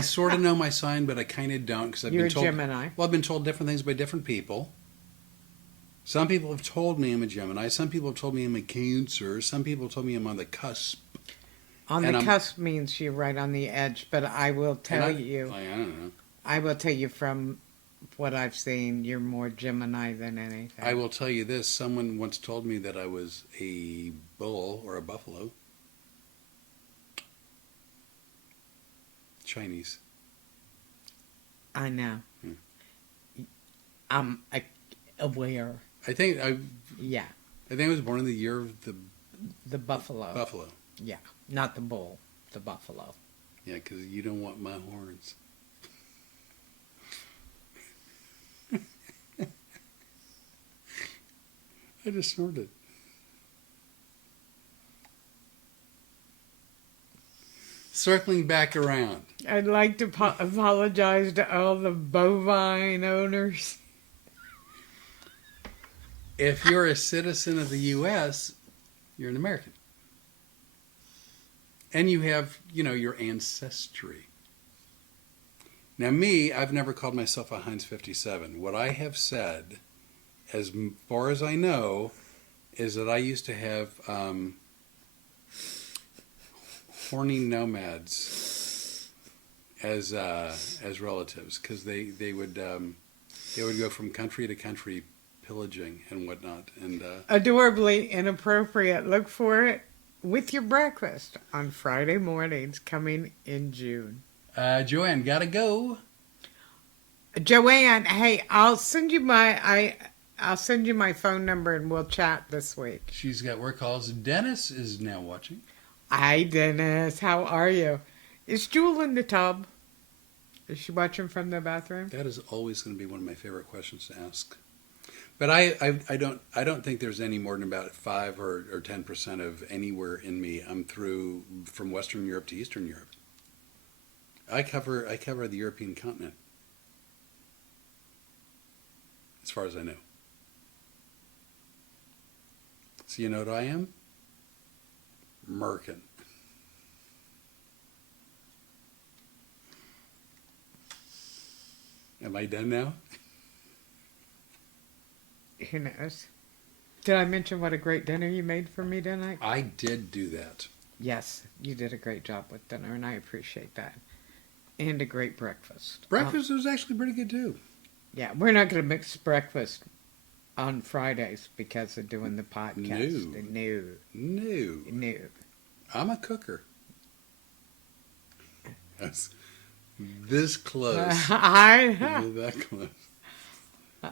sort of know my sign, but I kind of don't because I've You're been told. a Gemini. Well, I've been told different things by different people. Some people have told me I'm a Gemini. Some people have told me I'm a Cancer. Some people have told me I'm on the cusp. On the cusp means you're right on the edge, but I will tell you. I don't know. I will tell you from what I've seen, you're more Gemini than anything. I will tell you this. Someone once told me that I was a bull or a buffalo. Chinese. I know. Hmm. I'm aware. I think I was born in the year of the buffalo. Buffalo. Yeah, not the bull, the buffalo. Yeah, because you don't want my horns. I just snorted. Circling back around. I'd like to apologize to all the bovine owners. If you're a citizen of the U.S., you're an American. And you have, your ancestry. Now me, I've never called myself a Heinz 57. What I have said, as far as I know, is that I used to have horny nomads as relatives because they would go from country to country pillaging and whatnot. And Adorably Inappropriate. Look for it with your breakfast on Friday mornings coming in June. Joanne, gotta go. Joanne, hey, I'll send you my phone number and we'll chat this week. She's got work calls. Dennis is now watching. Hi, Dennis. How are you? Is Jewel in the tub? Is she watching from the bathroom? That is always going to be one of my favorite questions to ask. But I don't think there's any more than about 5 or 10% of anywhere in me. I'm through from Western Europe to Eastern Europe. I cover the European continent. as far as I know. So you know what I am? Merkin. Am I done now? Who knows? Did I mention what a great dinner you made for me tonight? I did do that. Yes, you did a great job with dinner, and I appreciate that. And a great breakfast. Breakfast was actually pretty good too. Yeah, we're not going to mix breakfast on Fridays because of doing the podcast. No. I'm a cooker. That's this close. I know. That close.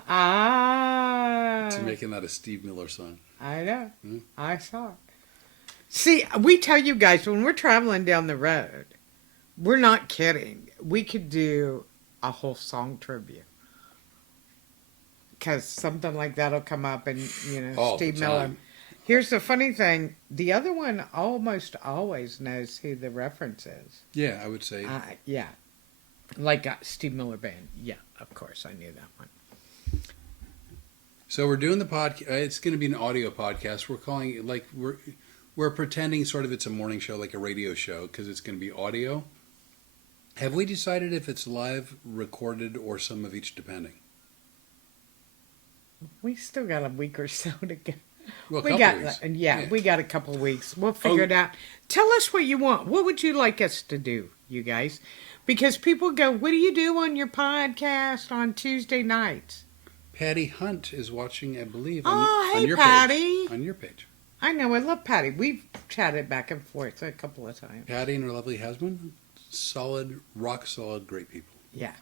Ah. To making that a Steve Miller song. I know. Hmm? I saw it. See, we tell you guys, when we're traveling down the road, we're not kidding. We could do a whole song tribute. Because something like that'll come up and, All Steve the Miller. time. Here's the funny thing. The other one almost always knows who the reference is. Yeah, I would say. Yeah. Like Steve Miller Band. Yeah, of course. I knew that one. So we're doing the podcast. It's going to be an audio podcast. We're calling it like we're pretending sort of it's a morning show, like a radio show, because it's going to be audio. Have we decided if it's live, recorded, or some of each, depending? We still got a week or so to go. Well, We got we got a couple weeks. We'll figure it out. Tell us what you want. What would you like us to do, you guys? Because people go, "What do you do on your podcast on Tuesday nights?" Patty Hunt is watching, I believe, Hey, on your Patty. page. On your page. I know. I love Patty. We've chatted back and forth a couple of times. Patty and her lovely husband, solid, rock solid, great people. Yeah.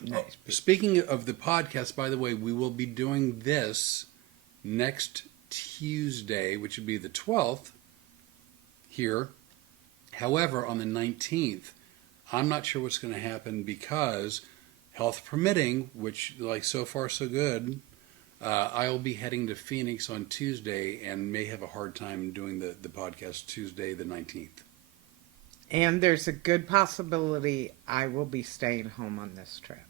Nice. Speaking of the podcast, by the way, we will be doing this next Tuesday, which would be the 12th here. However, on the 19th, I'm not sure what's going to happen because, health permitting, which, like, so far so good, I'll be heading to Phoenix on Tuesday and may have a hard time doing the podcast Tuesday the 19th. And there's a good possibility I will be staying home on this trip.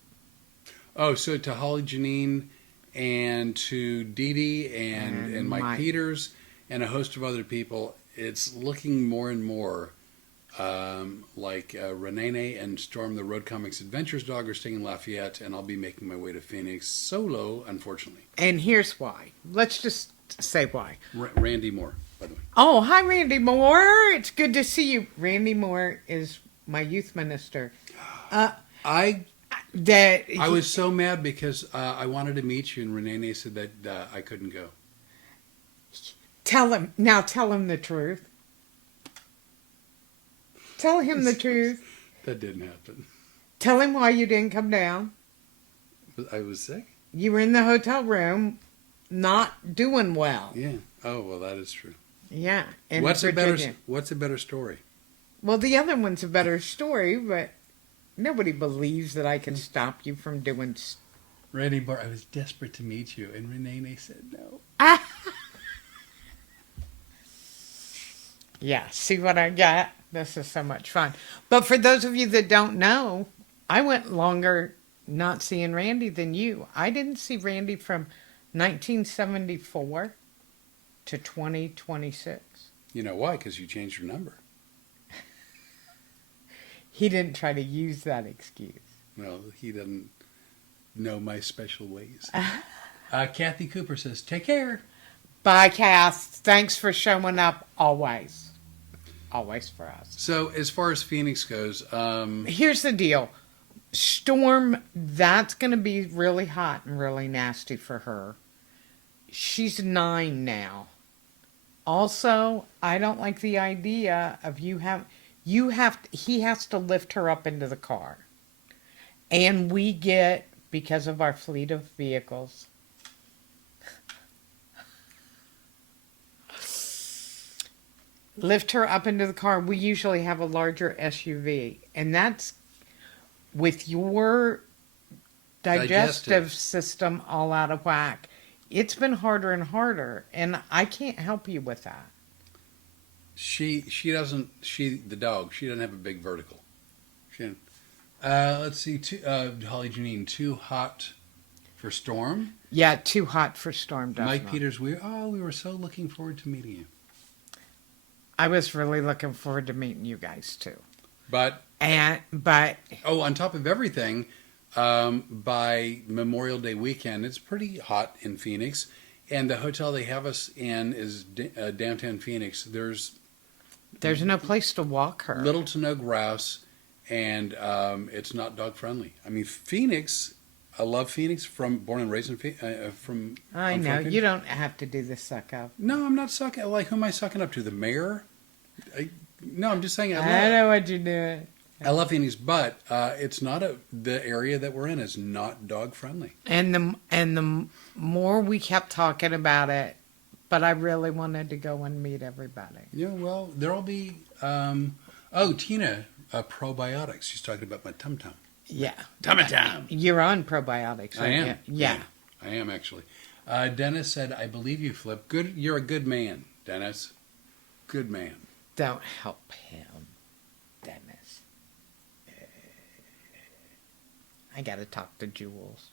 Oh, so to Holly Janine and to Dee Dee and Mike Peters and a host of other people, it's looking more and more like Rene and Storm, the Road Comics Adventures dog, are staying in Lafayette, and I'll be making my way to Phoenix solo, unfortunately. And here's why. Let's just say why. Randy Moore, by the way. Oh, hi, Randy Moore. It's good to see you. Randy Moore is my youth minister. I was so mad because I wanted to meet you, and Renee said that I couldn't go. Tell him the truth. Tell him the truth. That didn't happen. Tell him why you didn't come down. I was sick? You were in the hotel room, not doing well. Yeah. Oh, well, that is true. Yeah. What's a better story? Well, the other one's a better story, but nobody believes that I can stop you from doing... Randy Moore, I was desperate to meet you, and Renee said no. Yeah, see what I got? This is so much fun. But for those of you that don't know, I went longer not seeing Randy than you. I didn't see Randy from 1974 to 2026. You know why? Because you changed your number. He didn't try to use that excuse. Well, he doesn't know my special ways. Kathy Cooper says, take care. Bye, Cass. Thanks for showing up always. Always for us. So, as far as Phoenix goes... Here's the deal. Storm, that's going to be really hot and really nasty for her. She's 9 now. Also, I don't like the idea of he has to lift her up into the car. And we get, because of our fleet of vehicles, lift her up into the car. We usually have a larger SUV. And that's with your digestive system all out of whack. It's been harder and harder. And I can't help you with that. The dog, she doesn't have a big vertical. Let's see, Holly Janine, too hot For Storm? Yeah, too hot for Storm, definitely. Mike Peters, we were so looking forward to meeting you. I was really looking forward to meeting you guys too. But on top of everything, by Memorial Day weekend, it's pretty hot in Phoenix, and the hotel they have us in is downtown Phoenix. There's no place to walk her. little to no grouse, and it's not dog friendly. I mean, Phoenix. I love Phoenix. Born and raised in from. I know you don't have to do the suck up. No, I'm not sucking. Like, who am I sucking up to? The mayor? No, I'm just saying. I know what you're doing. I love Phoenix, but it's not the area that we're in is not dog friendly. And the more we kept talking about it, but I really wanted to go and meet everybody. Yeah, well, there'll be. Tina, probiotics. She's talking about my tum tum. Yeah, Tum tum. you're on probiotics. I am. You? Yeah. I am actually. Dennis said, "I believe you, Flip. Good. You're a good man, Dennis. Good man." Don't help him, Dennis. I got to talk to Jules.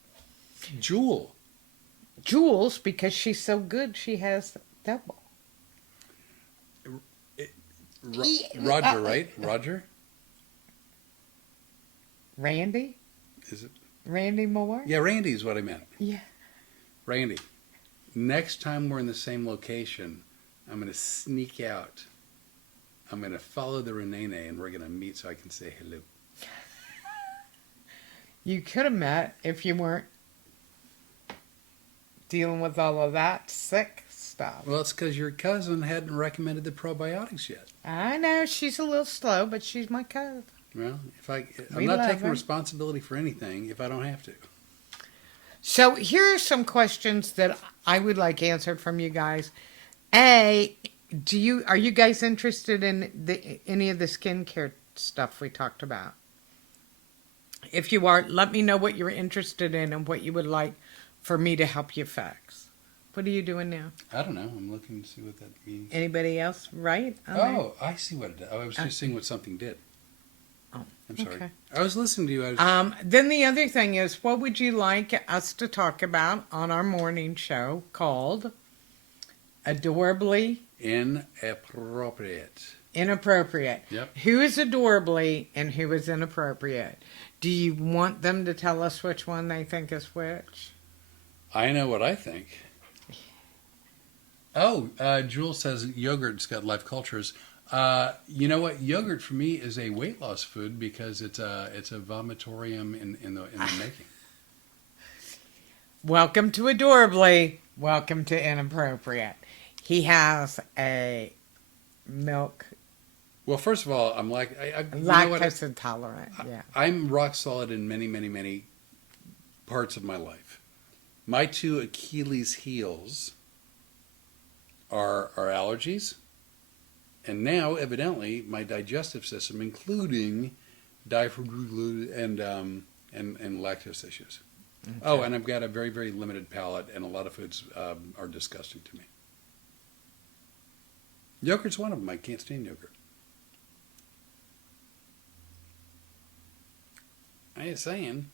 Jules, because she's so good, she has double. Roger, right? Roger? Randy? Is it? Randy Moore? Yeah, Randy is what I meant. Yeah. Randy, next time we're in the same location, I'm going to sneak out. I'm going to follow the Rene and we're going to meet so I can say hello. You could have met if you weren't dealing with all of that sick stuff. Well, it's because your cousin hadn't recommended the probiotics yet. I know she's a little slow, but she's my cousin. Well, I'm We not love taking her. responsibility for anything if I don't have to. So here are some questions that I would like answered from you guys. Are you guys interested in any of the skincare stuff we talked about? If you are, let me know what you're interested in and what you would like for me to help you fix. What are you doing now? I don't know. I'm looking to see what that means. Anybody else? Right? Oh, I see what it did. I was just seeing what something did. Oh, I'm sorry. okay. I was listening to you. Then the other thing is, what would you like us to talk about on our morning show called Adorably Inappropriate. Inappropriate? Yep. Who is adorably and who is inappropriate? Do you want them to tell us which one they think is which? I know what I think. Oh, Jules says yogurt's got life cultures. You know what? Yogurt for me is a weight loss food because it's a vomitorium in the making. Welcome to Adorably. Welcome to Inappropriate. He has a milk Well, first of all, I'm like lactose intolerant. Yeah. I'm rock solid in many, many, many parts of my life. My two Achilles heels are allergies, and now evidently my digestive system, including and lactose issues. Okay. Oh, and I've got a very, very limited palate, and a lot of foods are disgusting to me. Yogurt's one of them. I can't stand yogurt. I ain't saying.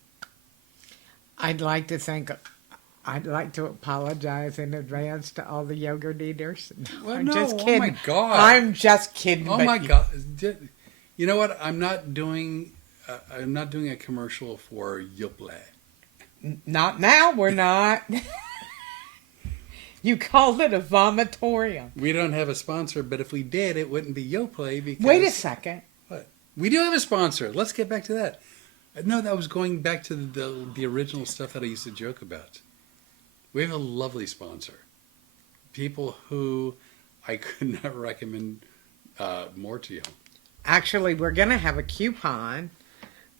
I'd like to apologize in advance to all the yogurt eaters. Well, I'm no, just kidding. oh my God. I'm just kidding. Oh my God. You know what? I'm not doing a commercial for Yoplait. Not now, we're not. You called it a vomitorium. We don't have a sponsor, but if we did, it wouldn't be Yoplait because... Wait a second. What? We do have a sponsor. Let's get back to that. No, that was going back to the original stuff that I used to joke about. We have a lovely sponsor. People who I could not recommend more to you. Actually, we're going to have a coupon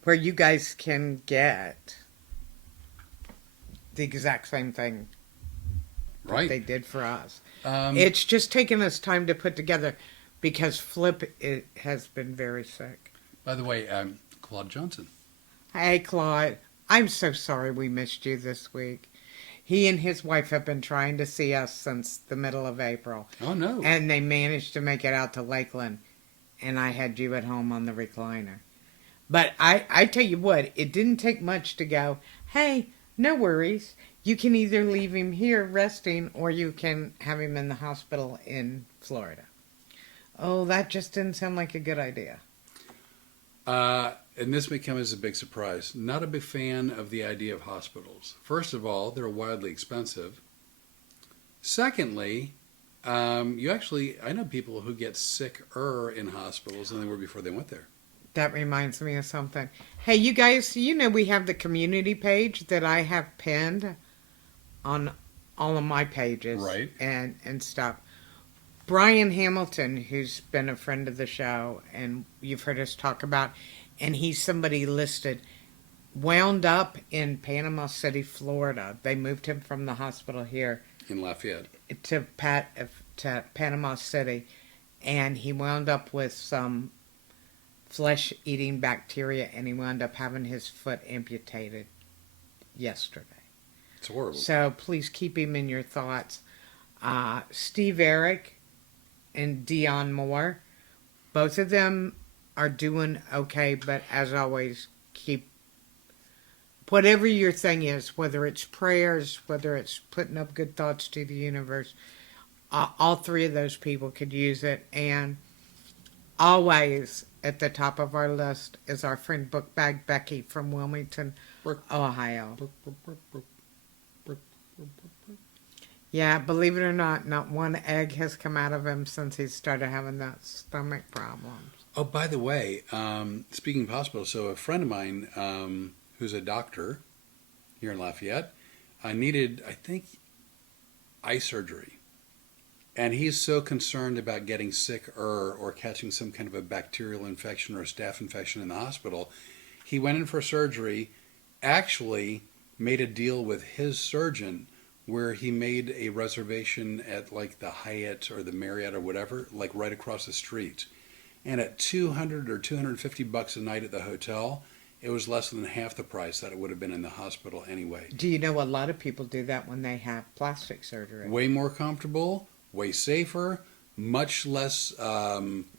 where you guys can get the exact same thing Right. they did for us. It's just taken us time to put together because Flip has been very sick. By the way, Claude Johnson. Hey, Claude. I'm so sorry we missed you this week. He and his wife have been trying to see us since the middle of April. Oh, no. And they managed to make it out to Lakeland. And I had you at home on the recliner. But I tell you what, it didn't take much to go, hey, no worries. You can either leave him here resting or you can have him in the hospital in Florida. Oh, that just didn't sound like a good idea. And this may come as a big surprise. Not a big fan of the idea of hospitals. First of all, they're wildly expensive. Secondly, I know people who get sicker in hospitals than they were before they went there. That reminds me of something. Hey, you guys, you know we have the community page that I have pinned on all of my pages, Right. and stuff. Brian Hamilton, who's been a friend of the show and you've heard us talk about, and he's somebody listed, wound up in Panama City, Florida. They moved him from the hospital here In Lafayette. to Panama City, and he wound up with some flesh-eating bacteria, and he wound up having his foot amputated yesterday. It's horrible. So please keep him in your thoughts. Steve Eric and Dion Moore, both of them are doing okay, but as always, keep whatever your thing is, whether it's prayers, whether it's putting up good thoughts to the universe, all three of those people could use it. And always at the top of our list is our friend Bookbag Becky from Wilmington, Ohio. Yeah, believe it or not, not one egg has come out of him since he started having that stomach problems. Oh, by the way, speaking of hospitals, so a friend of mine who's a doctor here in Lafayette needed, I think, eye surgery. And he's so concerned about getting sick or catching some kind of a bacterial infection or a staph infection in the hospital. He went in for surgery, actually made a deal with his surgeon where he made a reservation at like the Hyatt or the Marriott or whatever, like right across the street. And at $200 or $250 a night at the hotel, it was less than half the price that it would have been in the hospital anyway. Do you know a lot of people do that when they have plastic surgery? Way more comfortable, way safer, much less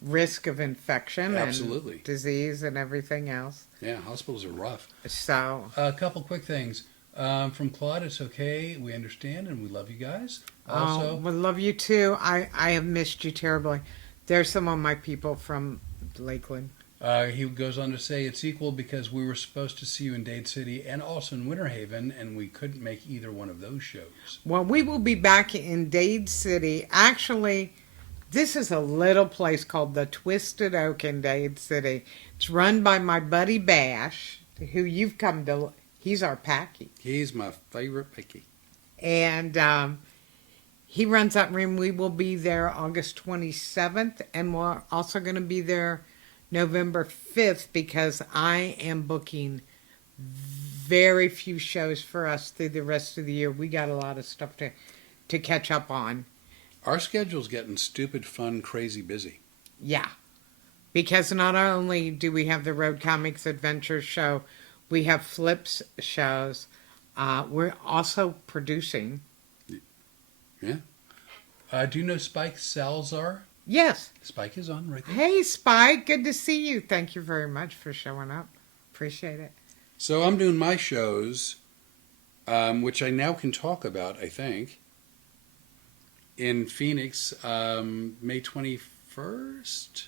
Risk of infection absolutely. And disease and everything else. Yeah, hospitals are rough. So A couple quick things. From Claude, it's okay. We understand and we love you guys. Also, we love you too. I have missed you terribly. There's some of my people from Lakeland. he goes on to say it's equal because we were supposed to see you in Dade City and also in Winter Haven, and we couldn't make either one of those shows. Well, we will be back in Dade City. Actually, this is a little place called the Twisted Oak in Dade City. It's run by my buddy Bash, who you've come to. He's our Packy. He's my favorite Picky. And he runs that room. We will be there August 27th, and we're also going to be there November 5th because I am booking very few shows for us through the rest of the year. We got a lot of stuff to catch up on. Our schedule's getting stupid, fun, crazy busy. Yeah. Because not only do we have the Road Comics Adventure show, we have Flip's shows. We're also producing. Yeah. Do you know Spike Salazar? Yes. Spike is on right there. Hey, Spike. Good to see you. Thank you very much for showing up. Appreciate it. So I'm doing my shows, which I now can talk about, I think, in Phoenix, May 21st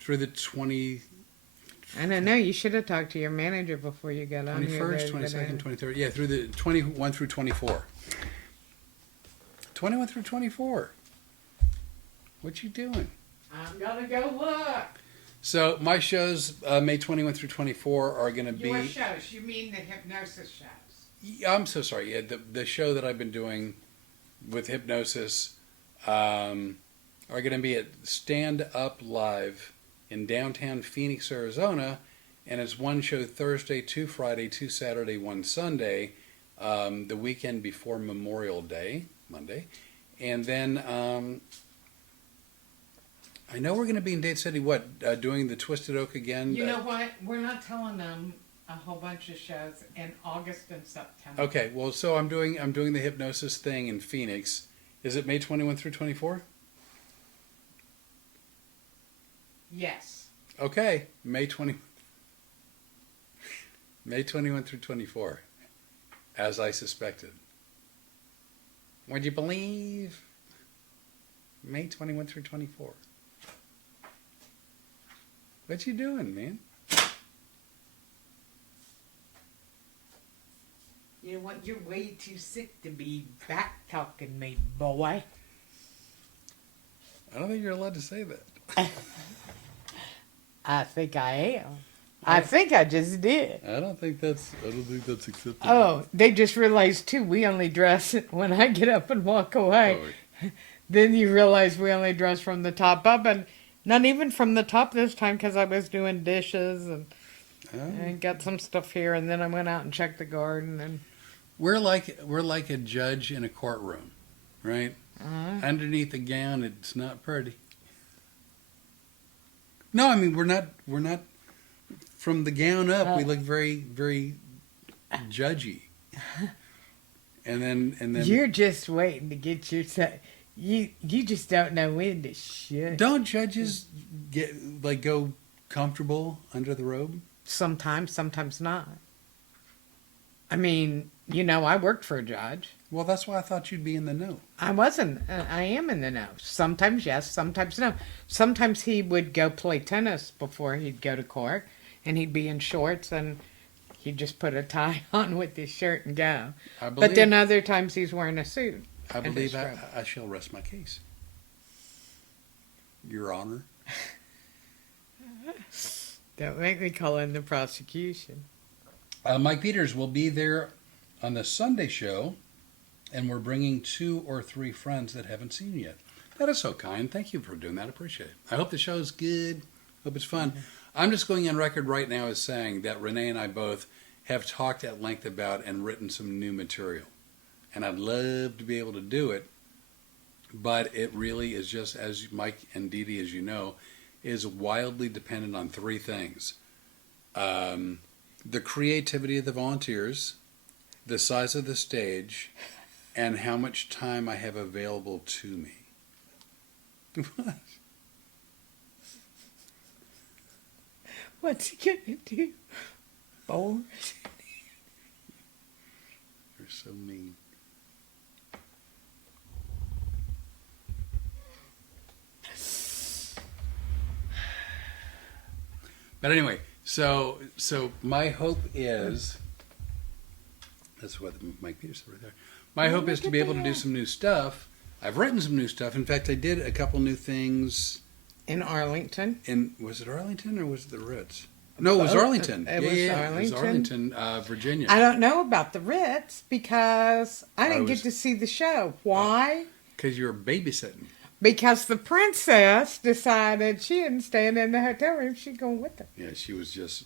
through the 20... I don't know. You should have talked to your manager before you got on here. 21st, 22nd, 23rd. Yeah, through the 21 through 24. 21 through 24. What you doing? I'm going to go look. So my shows, May 21 through 24, are going to be... Your shows. You mean the hypnosis shows. Yeah, I'm so sorry. Yeah, the show that I've been doing with hypnosis are going to be at Stand Up Live in downtown Phoenix, Arizona, and it's one show Thursday, 2 Friday, 2 Saturday, 1 Sunday, the weekend before Memorial Day, Monday. And then I know we're going to be in Dade City, doing the Twisted Oak again? You know what? We're not telling them a whole bunch of shows in August and September. Okay, well, so I'm doing the hypnosis thing in Phoenix. Is it May 21 through 24? Yes. Okay, May 21 through 24, as I suspected. Would you believe? May 21 through 24. What you doing, man? You know what? You're way too sick to be back talking me, boy. I don't think you're allowed to say that. I think I am. I think I just did. I don't think that's acceptable. Oh, they just realized too, we only dress when I get up and walk away. Oh, Then you realize we only dress from the top up, and not even from the top this time because I was doing dishes and got some stuff here, and then I went out and checked the garden. And we're like a judge in a courtroom, right? Underneath the gown, it's not pretty. No, I mean we're not. From the gown up, we look very, very judgy. And then you're just waiting to get your you just don't know when to shit. Don't judges go comfortable under the robe? Sometimes not. I mean, I worked for a judge. Well, that's why I thought you'd be in the know. I wasn't. I am in the know. Sometimes yes, sometimes no. Sometimes he would go play tennis before he'd go to court, and he'd be in shorts, and he'd just put a tie on with his shirt and go. But then other times he's wearing a suit. I believe I shall rest my case. Your Honor. Don't make me call in the prosecution. Mike Peters will be there on the Sunday show, and we're bringing 2 or 3 friends that haven't seen you yet. That is so kind. Thank you for doing that. I appreciate it. I hope the show is good. Hope it's fun. I'm just going on record right now as saying that Rene and I both have talked at length about and written some new material. And I'd love to be able to do it, but it really is just, as Mike and Dee Dee, as you know, is wildly dependent on 3 things. The creativity of the volunteers, the size of the stage, and how much time I have available to me. What? What's he gonna do? Bored? You're so mean. But anyway, so my hope is, that's what Mike Peters said right there. My hope is to be able to do some new stuff. I've written some new stuff. In fact, I did a couple new things. In Arlington? Was it Arlington or was it the Ritz? No, it was Arlington. It was Arlington, Virginia. I don't know about the Ritz because I didn't get to see the show. Why? Because you were babysitting. Because the princess decided she didn't stand in the hotel room. She'd go with her. Yeah, she was just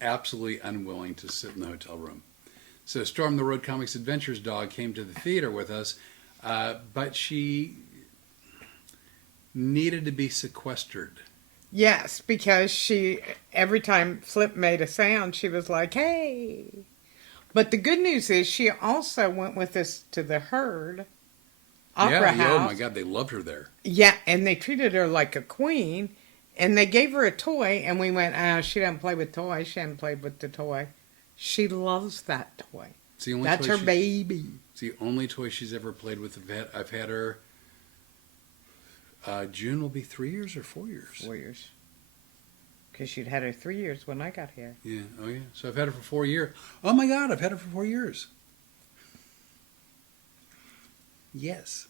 absolutely unwilling to sit in the hotel room. So Storm the Road Comics Adventures dog came to the theater with us, but she needed to be sequestered. Yes, because every time Flip made a sound, she was like, hey. But the good news is she also went with us to the Herd Opera House. Oh my God, they loved her there. Yeah, and they treated her like a queen, and they gave her a toy, and we went, she doesn't play with toys. She hasn't played with the toy. She loves that toy. That's her baby. It's the only toy she's ever played with. I've had her. June will be 3 years or 4 years. 4 years. Because she'd had her 3 years when I got here. Yeah. Oh yeah. So I've had her for 4 years. Oh my God, I've had her for 4 years. Yes.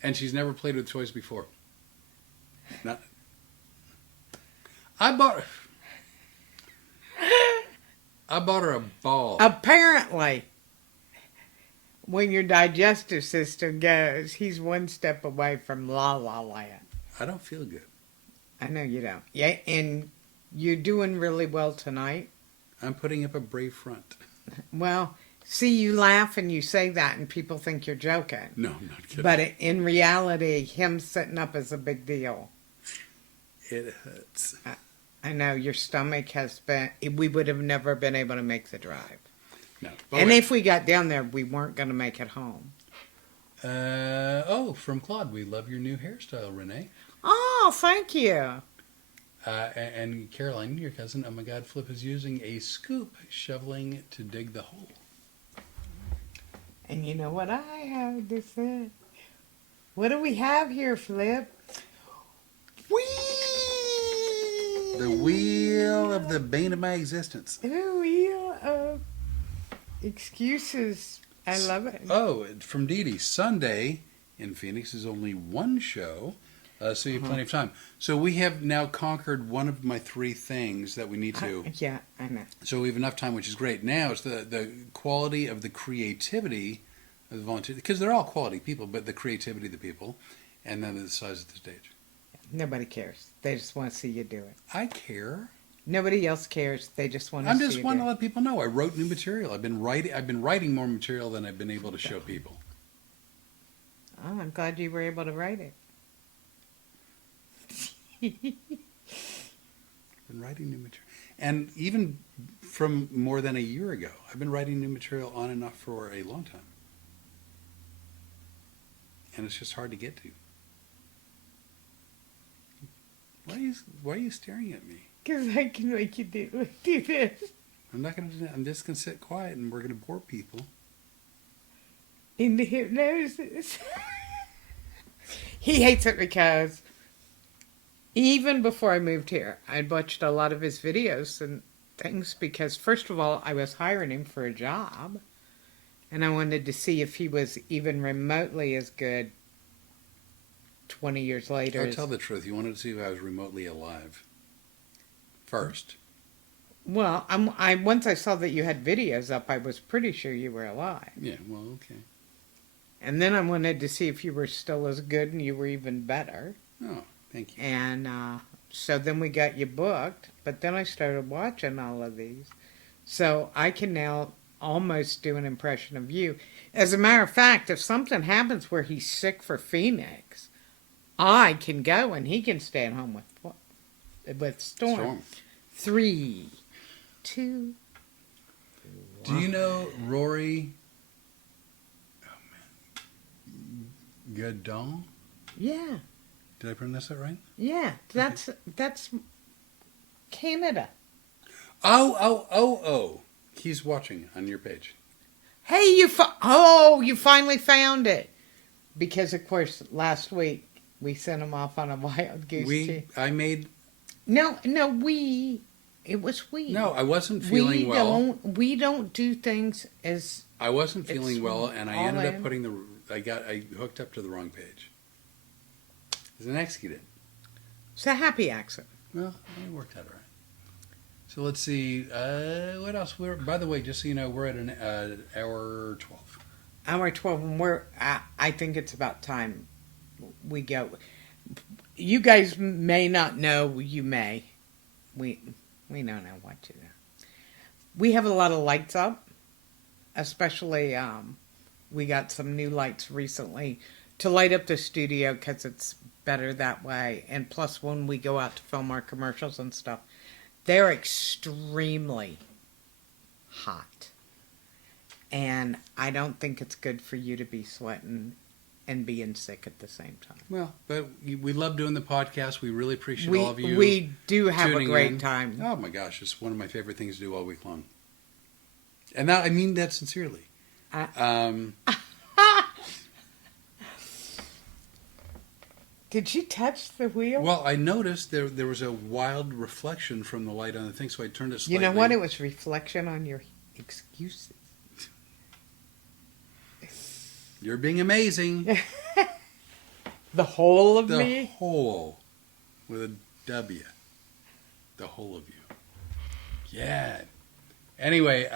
And she's never played with toys before. Not. I bought her a ball. Apparently, when your digestive system goes, he's one step away from La La Land. I don't feel good. I know you don't. Yeah, and you're doing really well tonight. I'm putting up a brave front. Well, see, you laugh and you say that, and people think you're joking. No, I'm not kidding. But in reality, him sitting up is a big deal. It hurts. I know your stomach has been. We would have never been able to make the drive. No. And if we got down there, we weren't going to make it home. From Claude, we love your new hairstyle, Rene. Oh, thank you. And Caroline, your cousin, oh my God, Flip is using a scoop shoveling to dig the hole. And you know what I have to say? What do we have here, Flip? The wheel of the bane of my existence. The wheel of excuses. I love it. Oh, from Dee Dee. Sunday in Phoenix is only one show, so you have plenty of time. So we have now conquered one of my three things that we need to. Yeah, I know. So we have enough time, which is great. Now it's the quality of the creativity of the volunteers, because they're all quality people, but the creativity of the people, and then the size of the stage. Nobody cares. They just want to see you do it. I care. Nobody else cares. They just want to I'm see just you wanting do to it. let people know I wrote new material. I've been writing more material than I've been able to show people. Oh, I'm glad you were able to write it. I've been writing new material. And even from more than a year ago, I've been writing new material on and off for a long time. And it's just hard to get to. Why are you staring at me? Because I can make you do this. I'm not going to. I'm just going to sit quiet, and we're going to bore people. Into hypnosis. He hates it because even before I moved here, I'd watched a lot of his videos and things because, first of all, I was hiring him for a job. And I wanted to see if he was even remotely as good 20 years later. Oh, tell the truth. You wanted to see if I was remotely alive first. Well, once I saw that you had videos up, I was pretty sure you were alive. Yeah, well, okay. And then I wanted to see if you were still as good and you were even better. Oh, thank you. And so then we got you booked, but then I started watching all of these. So I can now almost do an impression of you. As a matter of fact, if something happens where he's sick for Phoenix, I can go and he can stay at home with Storm. 3, 2. Do you know Rory Godin? Yeah, Did I pronounce that right? yeah. That's Canada. Oh. He's watching on your page. Hey, you finally found it. Because of course last week we sent him off on a wild goose chase. I made. No, it was we. No, I wasn't feeling well. We don't do things as. I wasn't feeling well, and I all ended up in. putting I hooked up to the wrong page. It's an executed. It's a happy accident. Well, it worked out all right. So let's see. What else? By the way, just so you know, we're at an hour 12. Hour 12, and I think it's about time we go. You guys may not know. You may. We don't know what to do. We have a lot of lights up, especially. We got some new lights recently to light up the studio because it's better that way. And plus, when we go out to film our commercials and stuff, they're extremely hot. And I don't think it's good for you to be sweating and being sick at the same time. Well, but we love doing the podcast. We really appreciate all of you. We do have a tuning great in. time. Oh my gosh, it's one of my favorite things to do all week long. And that, I mean that sincerely. Did you touch the wheel? Well, I noticed there was a wild reflection from the light on the thing, so I turned it slightly. You know what? It was reflection on your excuses. You're being amazing. The whole of The me? whole with a W. The whole of you. Yeah. Anyway,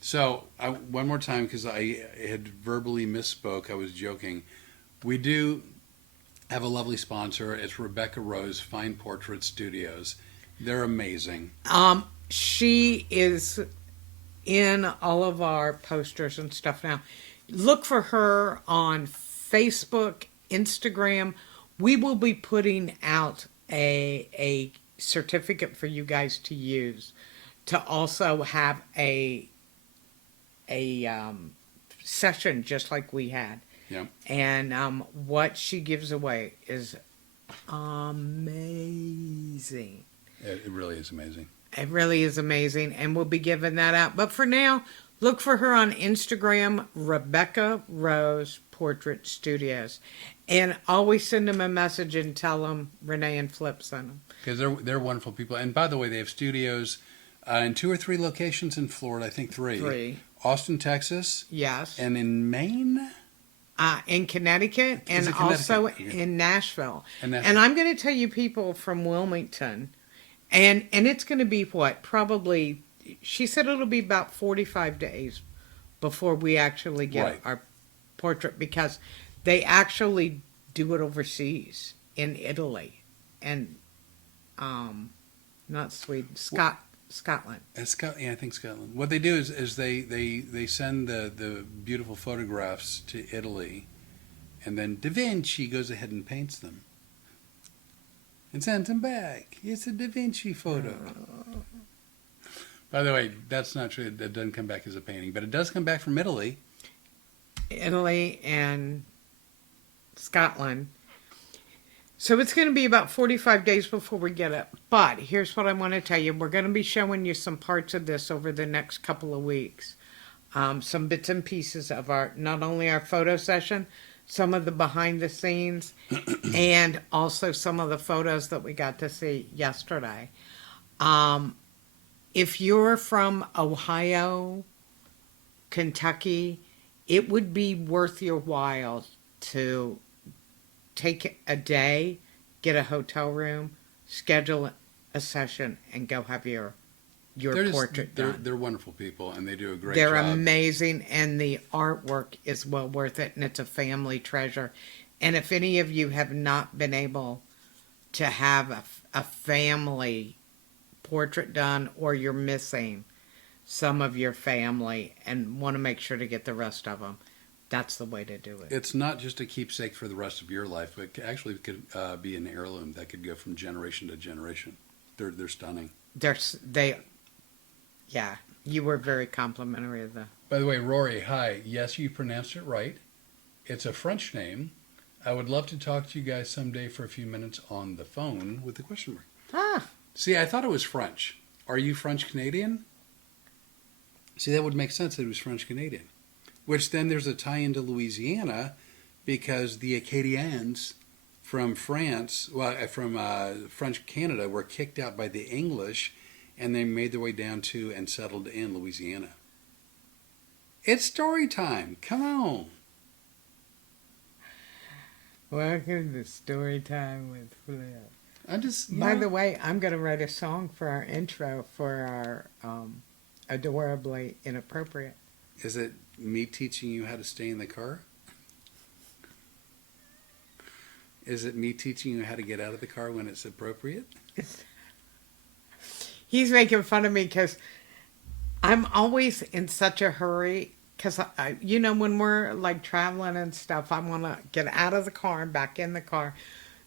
so one more time, because I had verbally misspoke. I was joking. We do have a lovely sponsor. It's Rebecca Rose Fine Portrait Studios. They're amazing. She is in all of our posters and stuff now. Look for her on Facebook, Instagram. We will be putting out a certificate for you guys to use to also have a session just like we had. Yeah. And what she gives away is amazing. It really is amazing. It really is amazing, and we'll be giving that out. But for now, Look for her on Instagram, Rebecca Rose Portrait Studios. And always send them a message and tell them Rene and Flip sent them. Because they're wonderful people. And by the way, they have studios in 2 or 3 locations in Florida. I think 3. 3. Austin, Texas. Yes. And in Maine. In Connecticut and Connecticut? also Okay. in Nashville. And And I'm going to tell you people from Wilmington. And it's going to be what? Probably, she said it'll be about 45 days before we actually get Right. our portrait, because they actually do it overseas in Italy and not Sweden, Scotland. Yeah, I think Scotland. What they do is they send the beautiful photographs to Italy, and then Da Vinci goes ahead and paints them and sends them back. It's a Da Vinci photo. By the way, that's not true. It doesn't come back as a painting, but it does come back from Italy. Italy and Scotland. So it's going to be about 45 days before we get it. But here's what I want to tell you. We're going to be showing you some parts of this over the next couple of weeks. Some bits and pieces of not only our photo session, some of the behind the scenes, and also some of the photos that we got to see yesterday. If you're from Ohio, Kentucky, it would be worth your while to take a day, get a hotel room, schedule a session, and go have your portrait done. They're wonderful people, and they do a great They're job. amazing, and the artwork is well worth it, and it's a family treasure. And if any of you have not been able to have a family portrait done, or you're missing some of your family and want to make sure to get the rest of them, that's the way to do it. It's not just a keepsake for the rest of your life, but actually it could be an heirloom that could go from generation to generation. They're stunning. Yeah, you were very complimentary of the. By the way, Rory, hi. Yes, you pronounced it right. It's a French name. I would love to talk to you guys someday for a few minutes on the phone with the question mark. Ah, See, I thought it was French. Are you French-Canadian? See, that would make sense that it was French-Canadian. Which then there's a tie into Louisiana, because the Acadians from France, from French Canada, were kicked out by the English, and they made their way down to and settled in Louisiana. It's story time. Come on. welcome to Story Time with Flip. I'm just. By the way, I'm going to write a song for our intro for our Adorably Inappropriate. Is it me teaching you how to stay in the car? Is it me teaching you how to get out of the car when it's appropriate? He's making fun of me because I'm always in such a hurry. Because, when we're like traveling and stuff, I want to get out of the car and back in the car.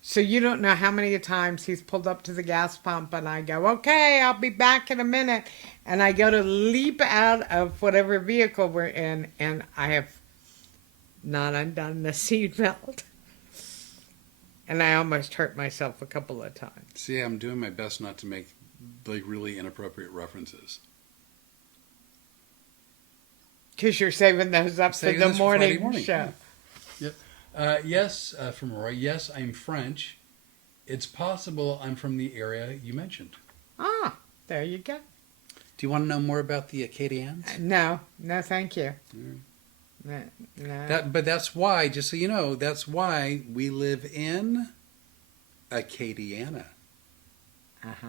So you don't know how many times he's pulled up to the gas pump and I go, okay, I'll be back in a minute. And I go to leap out of whatever vehicle we're in, and I have not undone the seatbelt. And I almost hurt myself a couple of times. See, I'm doing my best not to make like really inappropriate references. Because you're saving those up for the morning show. Yep. Yes, from Roy. Yes, I'm French. It's possible I'm from the area you mentioned. Ah, there you go. Do you want to know more about the Acadians? No, thank you. No. But that's why, just so you know, that's why we live in Acadiana. Uh-huh.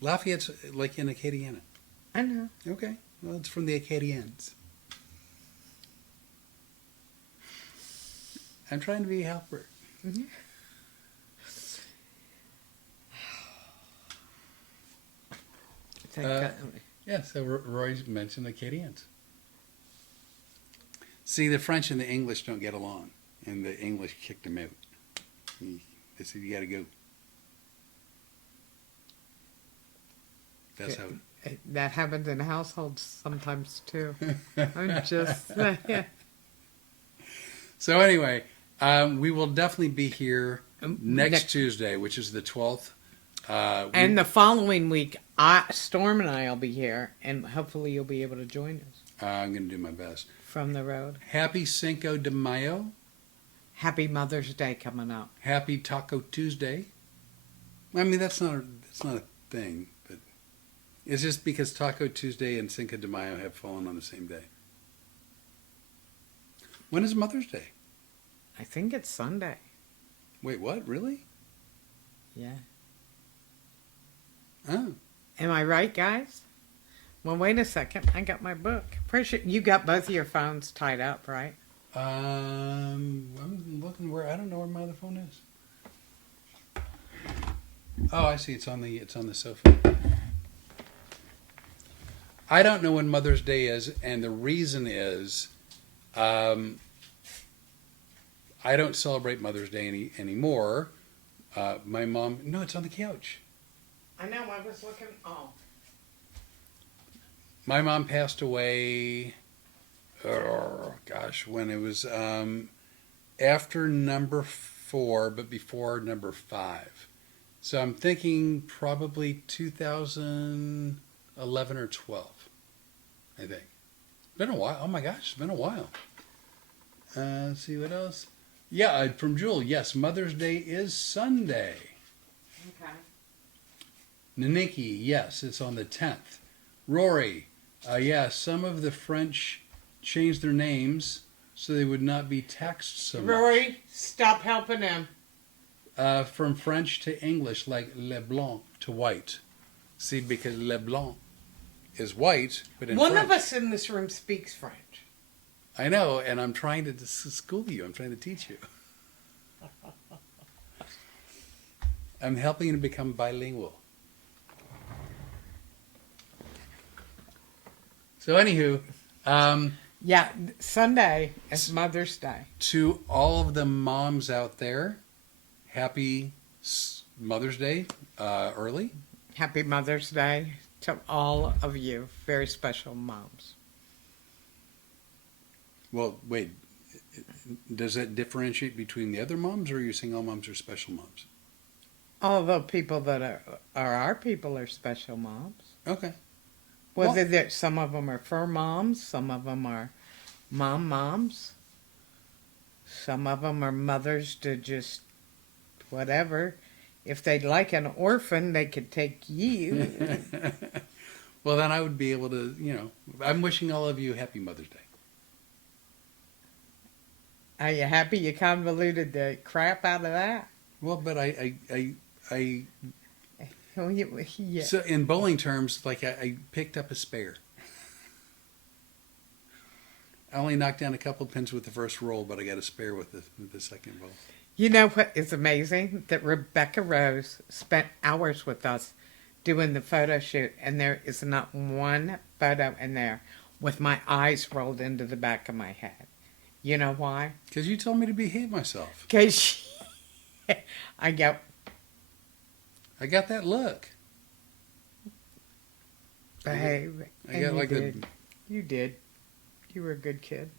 Lafayette's like in Acadiana. I know. Okay. Well, it's from the Acadians. I'm trying to be a helper. Mm-hmm. Yeah, so Roy mentioned Acadians. See, the French and the English don't get along, and the English kicked them out. They said, you got to go. That's how... That happens in households sometimes, too. I'm just saying. So anyway, we will definitely be here next Tuesday, which is the 12th And the following week, Storm and I will be here, and hopefully you'll be able to join us I'm going to do my best. from the road. Happy Cinco de Mayo. Happy Mother's Day coming up. Happy Taco Tuesday. I mean, that's not a thing, but it's just because Taco Tuesday and Cinco de Mayo have fallen on the same day. When is Mother's Day? I think it's Sunday. Wait, what? Really? Yeah. Oh. Am I right, guys? Well, wait a second. I got my book. Pretty sure you got both of your phones tied up, right? I'm looking where I don't know where my other phone is. Oh, I see. It's on the sofa. I don't know when Mother's Day is, and the reason is, I don't celebrate Mother's Day anymore. My mom. No, it's on the couch. I know. I was looking. Oh. My mom passed away. Oh gosh, when it was after number 4, but before number 5. So I'm thinking probably 2011 or 12. I think. Been a while. Oh my gosh, it's been a while. Let's see what else. Yeah, from Jewel. Yes, Mother's Day is Sunday. Okay. Naniki, yes, it's on the 10th. Rory, yeah, some of the French changed their names so they would not be taxed so much. Rory, stop helping him. From French to English, like Le Blanc to white. See, because Le Blanc is white, but in One French. of us in this room speaks French. I know, and I'm trying to school you. I'm trying to teach you. I'm helping you to become bilingual. So, anywho, Yeah, Sunday is Mother's Day. to all of the moms out there, happy Mother's Day early. Happy Mother's Day to all of you, very special moms. Well, wait, does that differentiate between the other moms, or are you saying all moms are special moms? All the people that are our people are special moms. Okay. Whether some of them are fur moms, some of them are moms, some of them are mothers to just whatever. If they'd like an orphan, they could take you. Well, then I would be able to, I'm wishing all of you happy Mother's Day. Are you happy you convoluted the crap out of that? Well, but I Oh, yeah. so in bowling terms, like I picked up a spare. I only knocked down a couple of pins with the first roll, but I got a spare with the second bowl. You know what is amazing? That Rebecca Rose spent hours with us doing the photo shoot, and there is not one photo in there with my eyes rolled into the back of my head. You know why? Because you told me to behave myself. Because I go, I got that look. behave. I And got you like did. You did. You were a good kid.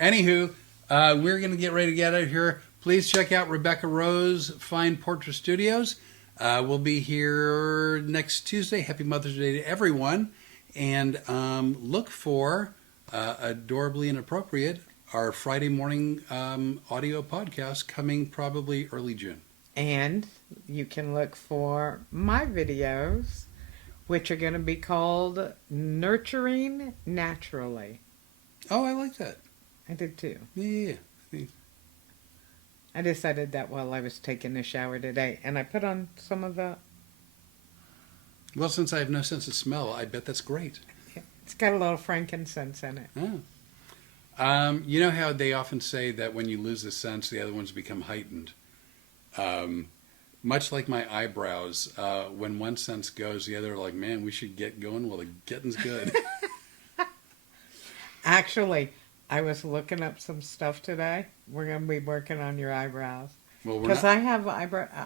Anywho, we're going to get ready to get out of here. Please check out Rebecca Rose Fine Portrait Studios. We'll be here next Tuesday. Happy Mother's Day to everyone. And look for Adorably Inappropriate, our Friday morning audio podcast coming probably early June. And you can look for my videos, which are going to be called Nurturing Naturally. Oh, I like that. I did too. Yeah. I decided that while I was taking a shower today, and I put on some of the. Well, since I have no sense of smell, I bet that's great. It's got a little frankincense in it. Oh. You know how they often say that when you lose a sense, the other ones become heightened. Much like my eyebrows, when one sense goes, the other are like, man, we should get going while the getting's good. Actually, I was looking up some stuff today. We're going to be working on your eyebrows. Well, we're Because not. I have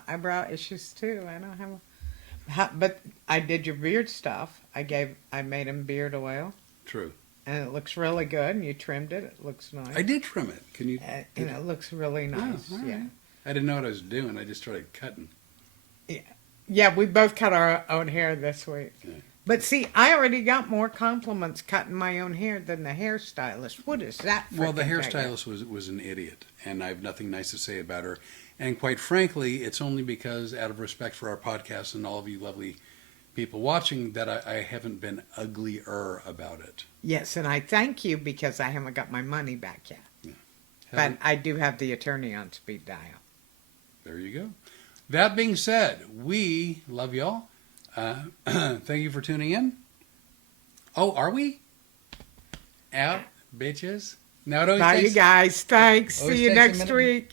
eyebrow issues too. I don't have but I did your beard stuff. I made him beard oil. True. And it looks really good. And you trimmed it. It looks nice. I did trim it. Can you? And it looks really nice. all right. Yeah. I didn't know what I was doing. I just started cutting. Yeah, we both cut our own hair this week. Yeah. But see, I already got more compliments cutting my own hair than the hairstylist. What is that? Well, the frickin' thing? hairstylist was an idiot, and I have nothing nice to say about her. And quite frankly, it's only because, out of respect for our podcast and all of you lovely people watching, that I haven't been uglier about it. Yes, and I thank you because I haven't got my money back yet. Yeah. But I do have the attorney on speed dial. There you go. That being said, we love y'all. Thank you for tuning in. Oh, are we? Out, bitches. Now it always Bye, takes, you guys. Thanks. always See you takes a next minute. week.